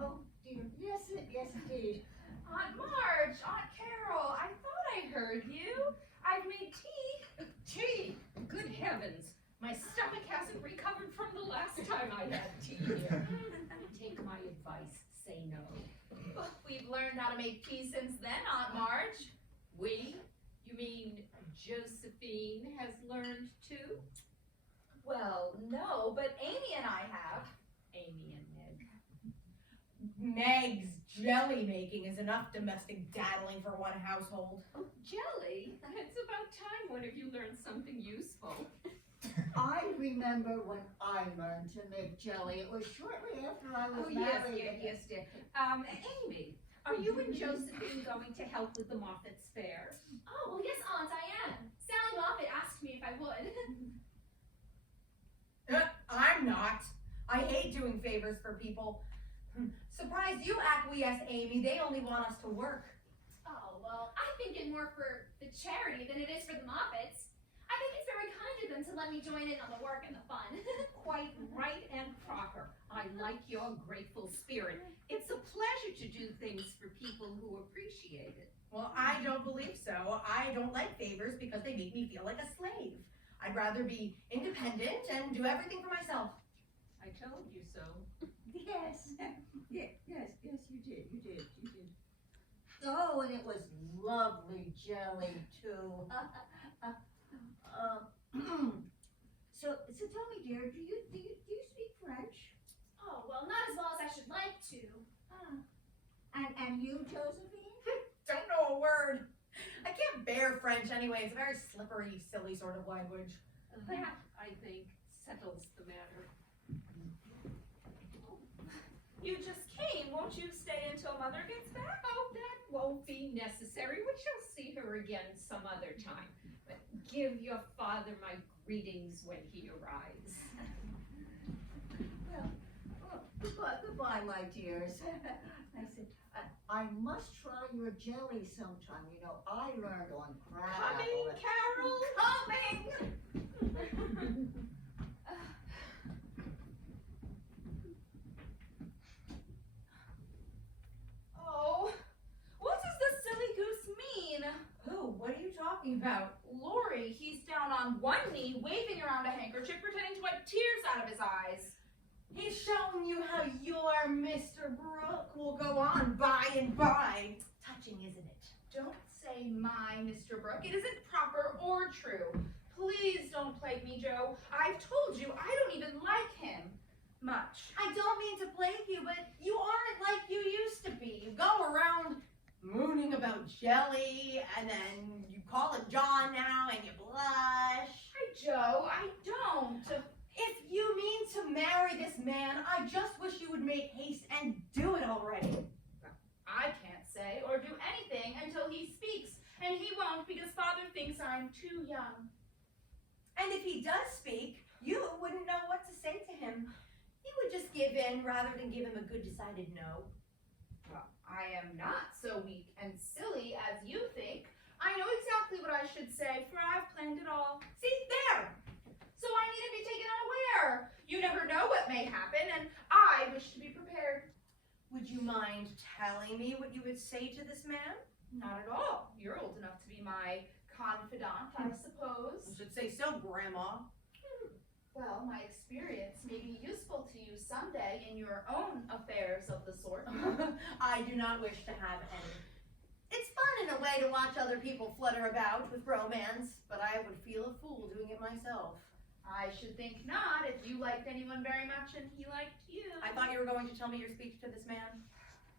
Oh dear, yes, indeed. Aunt Marge, Aunt Carol, I thought I heard you. I've made tea. Tea? Good heavens, my stomach hasn't recovered from the last time I had tea here. Take my advice, say no. We've learned how to make tea since then, Aunt Marge. We? You mean Josephine has learned too? Well, no, but Amy and I have. Amy and Meg. Meg's jelly making is enough domestic daddling for one household. Oh, jelly? It's about time one of you learned something useful. I remember when I learned to make jelly. It was shortly after I was married. yes, dear. Amy, are you and Josephine going to help with the Moffat's fair? Oh, well, yes, Aunt, I am. Sally Moffat asked me if I would. I'm not. I hate doing favors for people. Surprised you acquiesce, Amy. They only want us to work. Oh, well, I think it more for the charity than it is for the Moffats. I think it's very kind of them to let me join in on the work and the fun. Quite right and proper. I like your grateful spirit. It's a pleasure to do things for people who appreciate it. Well, I don't believe so. I don't like favors because they make me feel like a slave. I'd rather be independent and do everything for myself. I told you so. Yes, you did. Oh, and it was lovely jelly too. So tell me, dear, do you speak French? Oh, well, not as well as I should like to. And you, Josephine? Don't know a word. I can't bear French anyway. It's a very slippery, silly sort of language. That, I think, settles the matter. You just came. Won't you stay until Mother gets back? Oh, that won't be necessary. We shall see her again some other time. But give your father my greetings when he arrives. Well, goodbye, my dears. I said, I must try your jelly sometime. You know, I learned on crab Coming, apple. Carol, coming. Oh, what does the silly goose mean? Who? What are you talking about? Lori, he's down on one knee, waving around a handkerchief, pretending to wipe tears out of his eyes. He's showing you how your Mr. Brooke will go on by and by. Touching, isn't it? Don't say my Mr. Brooke. It isn't proper or true. Please don't plague me, Joe. I've told you I don't even like him much. I don't mean to plague you, but you aren't like you used to be. You go around mooning about jelly, and then you call it John now, and you blush. Hi, Joe. I don't. If you mean to marry this man, I just wish you would make haste and do it already. I can't say or do anything until he speaks, and he won't because Father thinks I'm too young. And if he does speak, you wouldn't know what to say to him. You would just give in rather than give him a good decided no. Well, I am not so weak and silly as you think. I know exactly what I should say, for I've planned it all. See, there! So I needn't be taken unaware. You never know what may happen, and I wish to be prepared. Would you mind telling me what you would say to this man? Not at all. You're old enough to be my confidant, I suppose. You should say so, Grandma. Well, my experience may be useful to you someday in your own affairs of the sort. I do not wish to have any. It's fun in a way to watch other people flutter about with romance, but I would feel a fool doing it myself. I should think not, if you liked anyone very much and he liked you. I thought you were going to tell me your speech to this man.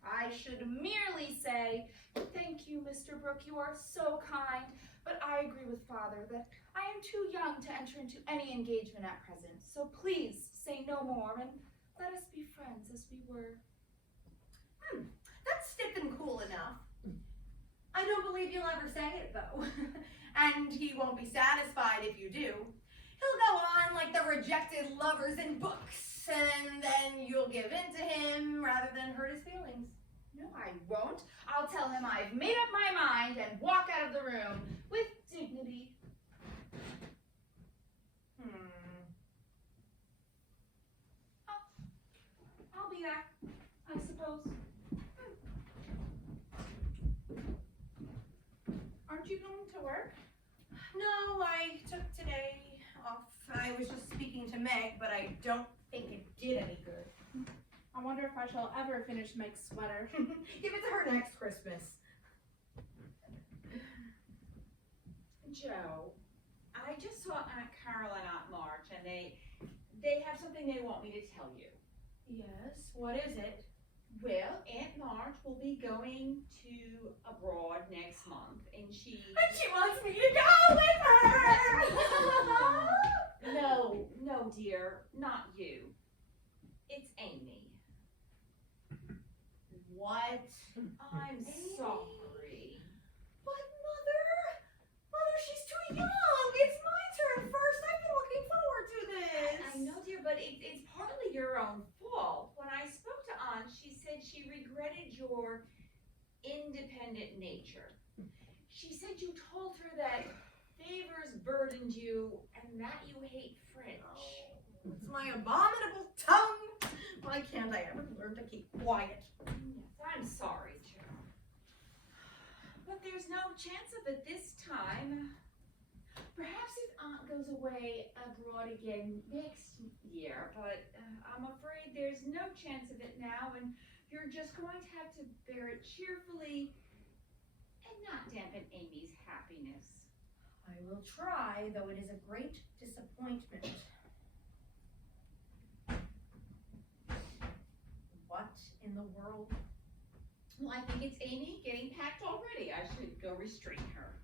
I should merely say, thank you, Mr. Brooke, you are so kind, but I agree with Father that I am too young to enter into any engagement at present, so please say no more and let us be friends as we were. That's stiff and cool enough. I don't believe you'll ever say it, though. And he won't be satisfied if you do. He'll go on like the rejected lovers in books, and then you'll give in to him rather than hurt his feelings. No, I won't. I'll tell him I've made up my mind and walk out of the room with dignity. I'll be back, I suppose. Aren't you going to work? No, I took today off. I was just speaking to Meg, but I don't think it did any good. I wonder if I shall ever finish Meg's sweater. Give it to her next Christmas. Joe, I just saw Aunt Carol and Aunt March, and they have something they want me to tell you. Yes, what is it? Well, Aunt March will be going to abroad next month, and she wants me to go with her! No, dear, not you. It's Amy. What? I'm Amy? sorry. But Mother, she's too young. It's my turn first. I've been looking forward to this. I know, dear, but it's partly your own fault. When I spoke to Aunt, she said she regretted your independent nature. She said you told her that favors burdened you and that you hate French. It's my abominable tongue. Why can't I ever learn to keep quiet? Yes, I'm sorry, Joe. But there's no chance of it this time. Perhaps if Aunt goes away abroad again next year, but I'm afraid there's no chance of it now, and you're just going to have to bear it cheerfully and not dampen Amy's happiness. I will try, though it is a great disappointment. What in the world? Well, I think it's Amy getting packed already. I should go restrain her.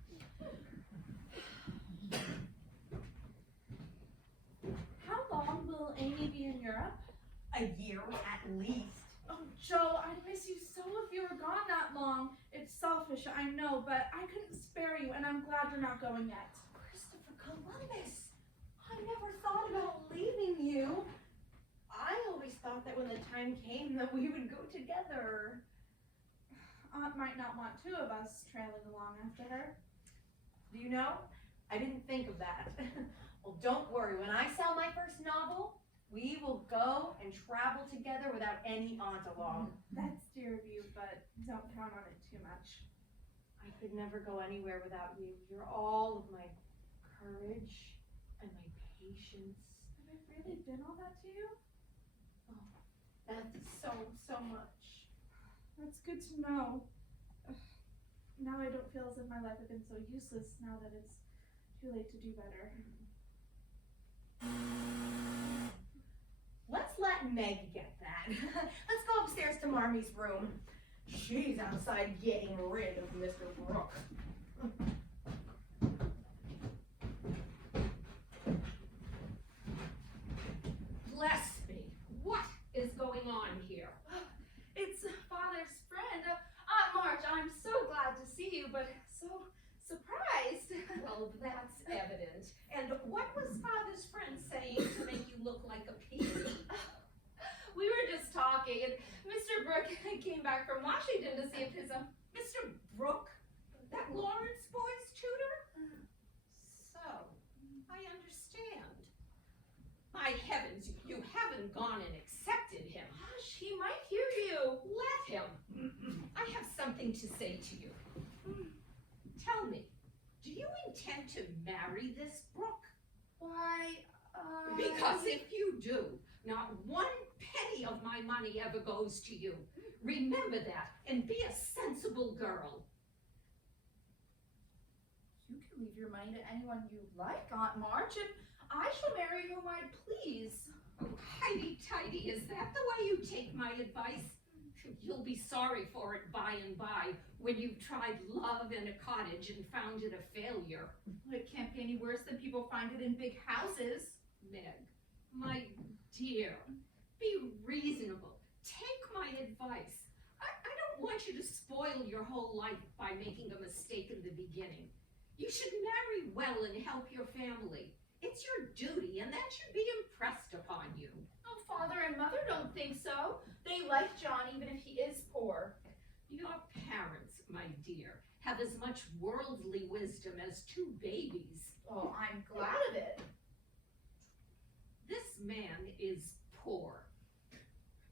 How long will Amy be in Europe? A year at least. Oh, Joe, I'd miss you so if you were gone that long. It's selfish, I know, but I couldn't spare you, and I'm glad you're not going yet. Christopher Columbus! I never thought about leaving you. I always thought that when the time came that we would go together. Aunt might not want two of us trailing along after her. Do you know? I didn't think of that. Well, don't worry. When I sell my first novel, we will go and travel together without any aunt along. That's dear of you, but don't count on it too much. I could never go anywhere without you. You're all of my courage and my patience. Have I really been all that to you? That's so much. That's good to know. Ugh. Now I don't feel as if my life had been so useless now that it's too late to do better. Let's let Meg get that. Let's go upstairs to Marmy's room. She's outside getting rid of Mr. Brooke. Bless me. What is going on here? It's Father's friend, Aunt March. I'm so glad to see you, but so surprised. Well, that's evident. And what was Father's friend saying to make you look like a pig? We were just talking, and Mr. Brooke came back from Washington to see if his Mr. Brooke? That Lawrence boy's tutor? So, I understand. My heavens, you haven't gone and accepted him. Hush, he might hear you. Let him. I have something to say to you. Tell me, do you intend to marry this Brooke? Why, Because if you do, not one penny of my money ever goes to you. Remember that, and be a sensible girl. You can leave your money to anyone you like, Aunt March, and I shall marry whom I please. Oh, highty-tighty, is that the way you take my advice? You'll be sorry for it by and by, when you've tried love in a cottage and found it a failure. It can't be any worse than people find it in big houses. Meg, my dear, be reasonable. Take my advice. I don't want you to spoil your whole life by making a mistake in the beginning. You should marry well and help your family. It's your duty, and that should be impressed upon you. Oh, Father and Mother don't think so. They like John even if he is poor. Your parents, my dear, have as much worldly wisdom as two babies. Oh, I'm glad of it. This man is poor.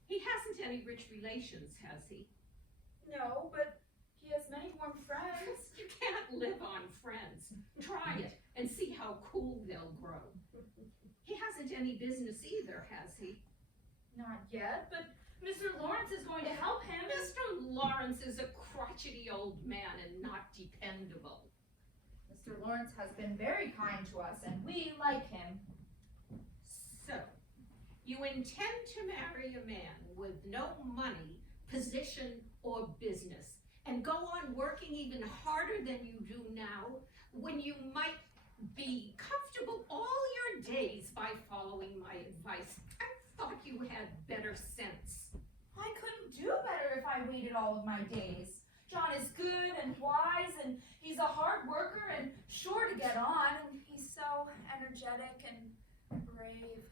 He hasn't any rich relations, has he? No, but he has many warm friends. You can't live on friends. Try it and see how cool they'll grow. He hasn't any business either, has he? Not yet, but Mr. Lawrence is going to help him. Mr. Lawrence is a crotchety old man and not dependable. Mr. Lawrence has been very kind to us, and we like him. So, you intend to marry a man with no money, position, or business, and go on working even harder than you do now, when you might be comfortable all your days by following my advice. I thought you had better sense. I couldn't do better if I waited all of my days. John is good and wise, and he's a hard worker and sure to get on, and he's so energetic and brave.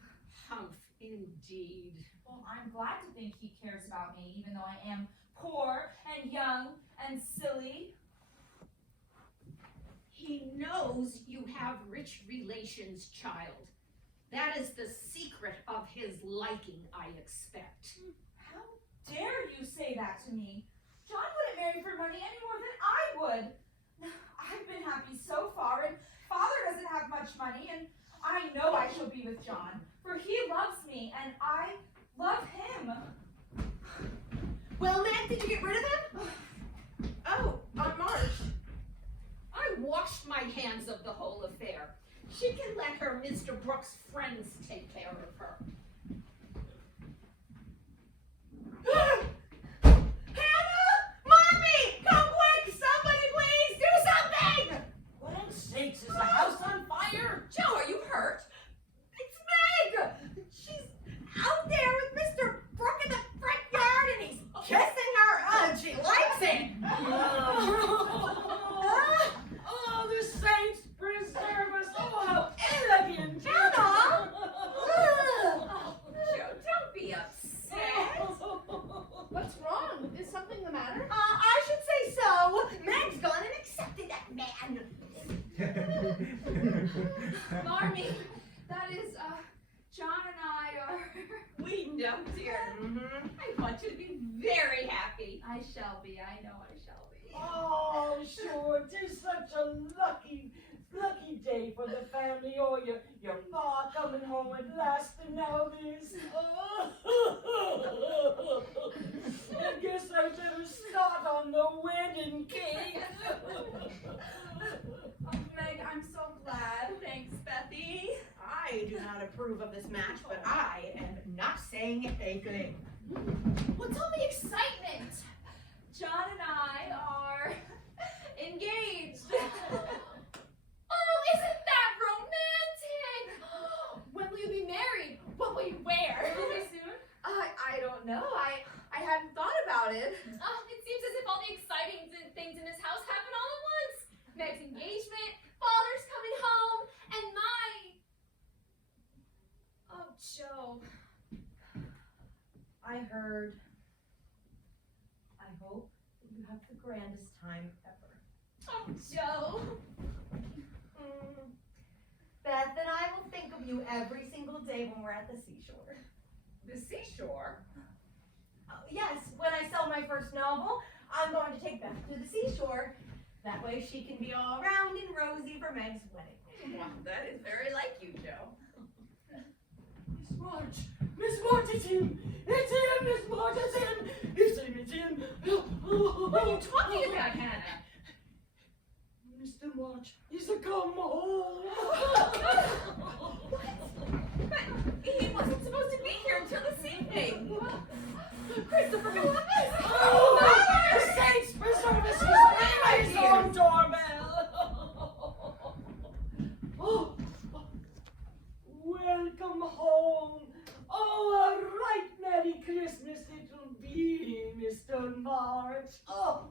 Humph, indeed. Well, I'm glad to think he cares about me, even though I am poor and young and silly. He knows you have rich relations, child. That is the secret of his liking, I expect. How dare you say that to me? John wouldn't marry for money any more than I would. I've been happy so far, and Father doesn't have much money, and I know I shall be with John, for he loves me, and I love him. Well, Meg, did you get rid of him? Oh, Aunt March. I washed my hands of the whole affair. She can let her Mr. Brooks' friends take care of her. Hannah! Mommy! Come quick! Somebody please do something! What sakes, is the house on fire? Joe, are you hurt? It's Meg! She's out there with Mr. Brooke in the front yard and he's kissing her and she likes it! Oh, the saints preserve us! Oh, how elegant! Hannah! Joe, don't be upset. What's wrong? Is something the matter? I should say so. Meg's gone and accepted that man. Marmee, that is, John and I are... We know, dear. I want you to be very happy. I shall be, I know I shall be. Oh, sure, 'tis such a lucky day for the family. Oh, your pa coming home at last, and now this. I guess I better start on the wedding cake. Oh, Meg, I'm so glad. Thanks, Bethy. I do not approve of this match, but I am not saying a thing. What's all the excitement? John and I are engaged. Oh, isn't that romantic? When will you be married? What will you wear? Will we soon? I don't know. I hadn't thought about it. It seems as if all the exciting things in this house happen all at once. Meg's engagement, Father's coming home, and my... Oh, Joe. I heard. I hope that you have the grandest time ever. Oh, Joe. Beth and I will think of you every single day when we're at the seashore. The seashore? Yes, when I sell my first novel, I'm going to take Beth to the seashore. That way she can be all round and rosy for Meg's wedding. Well, that is very like you, Joe. March! Miss March, it's him! It's him, Miss March, it's him! It's him! What are you talking about, Hannah? Mr. March, he's a come home! But he wasn't supposed to be here until this evening. Christopher Columbus! Oh, the saints preserve us! He's ringing his own doorbell! Oh, welcome home! Oh, a right Merry Christmas it'll be, Mr. March! Oh.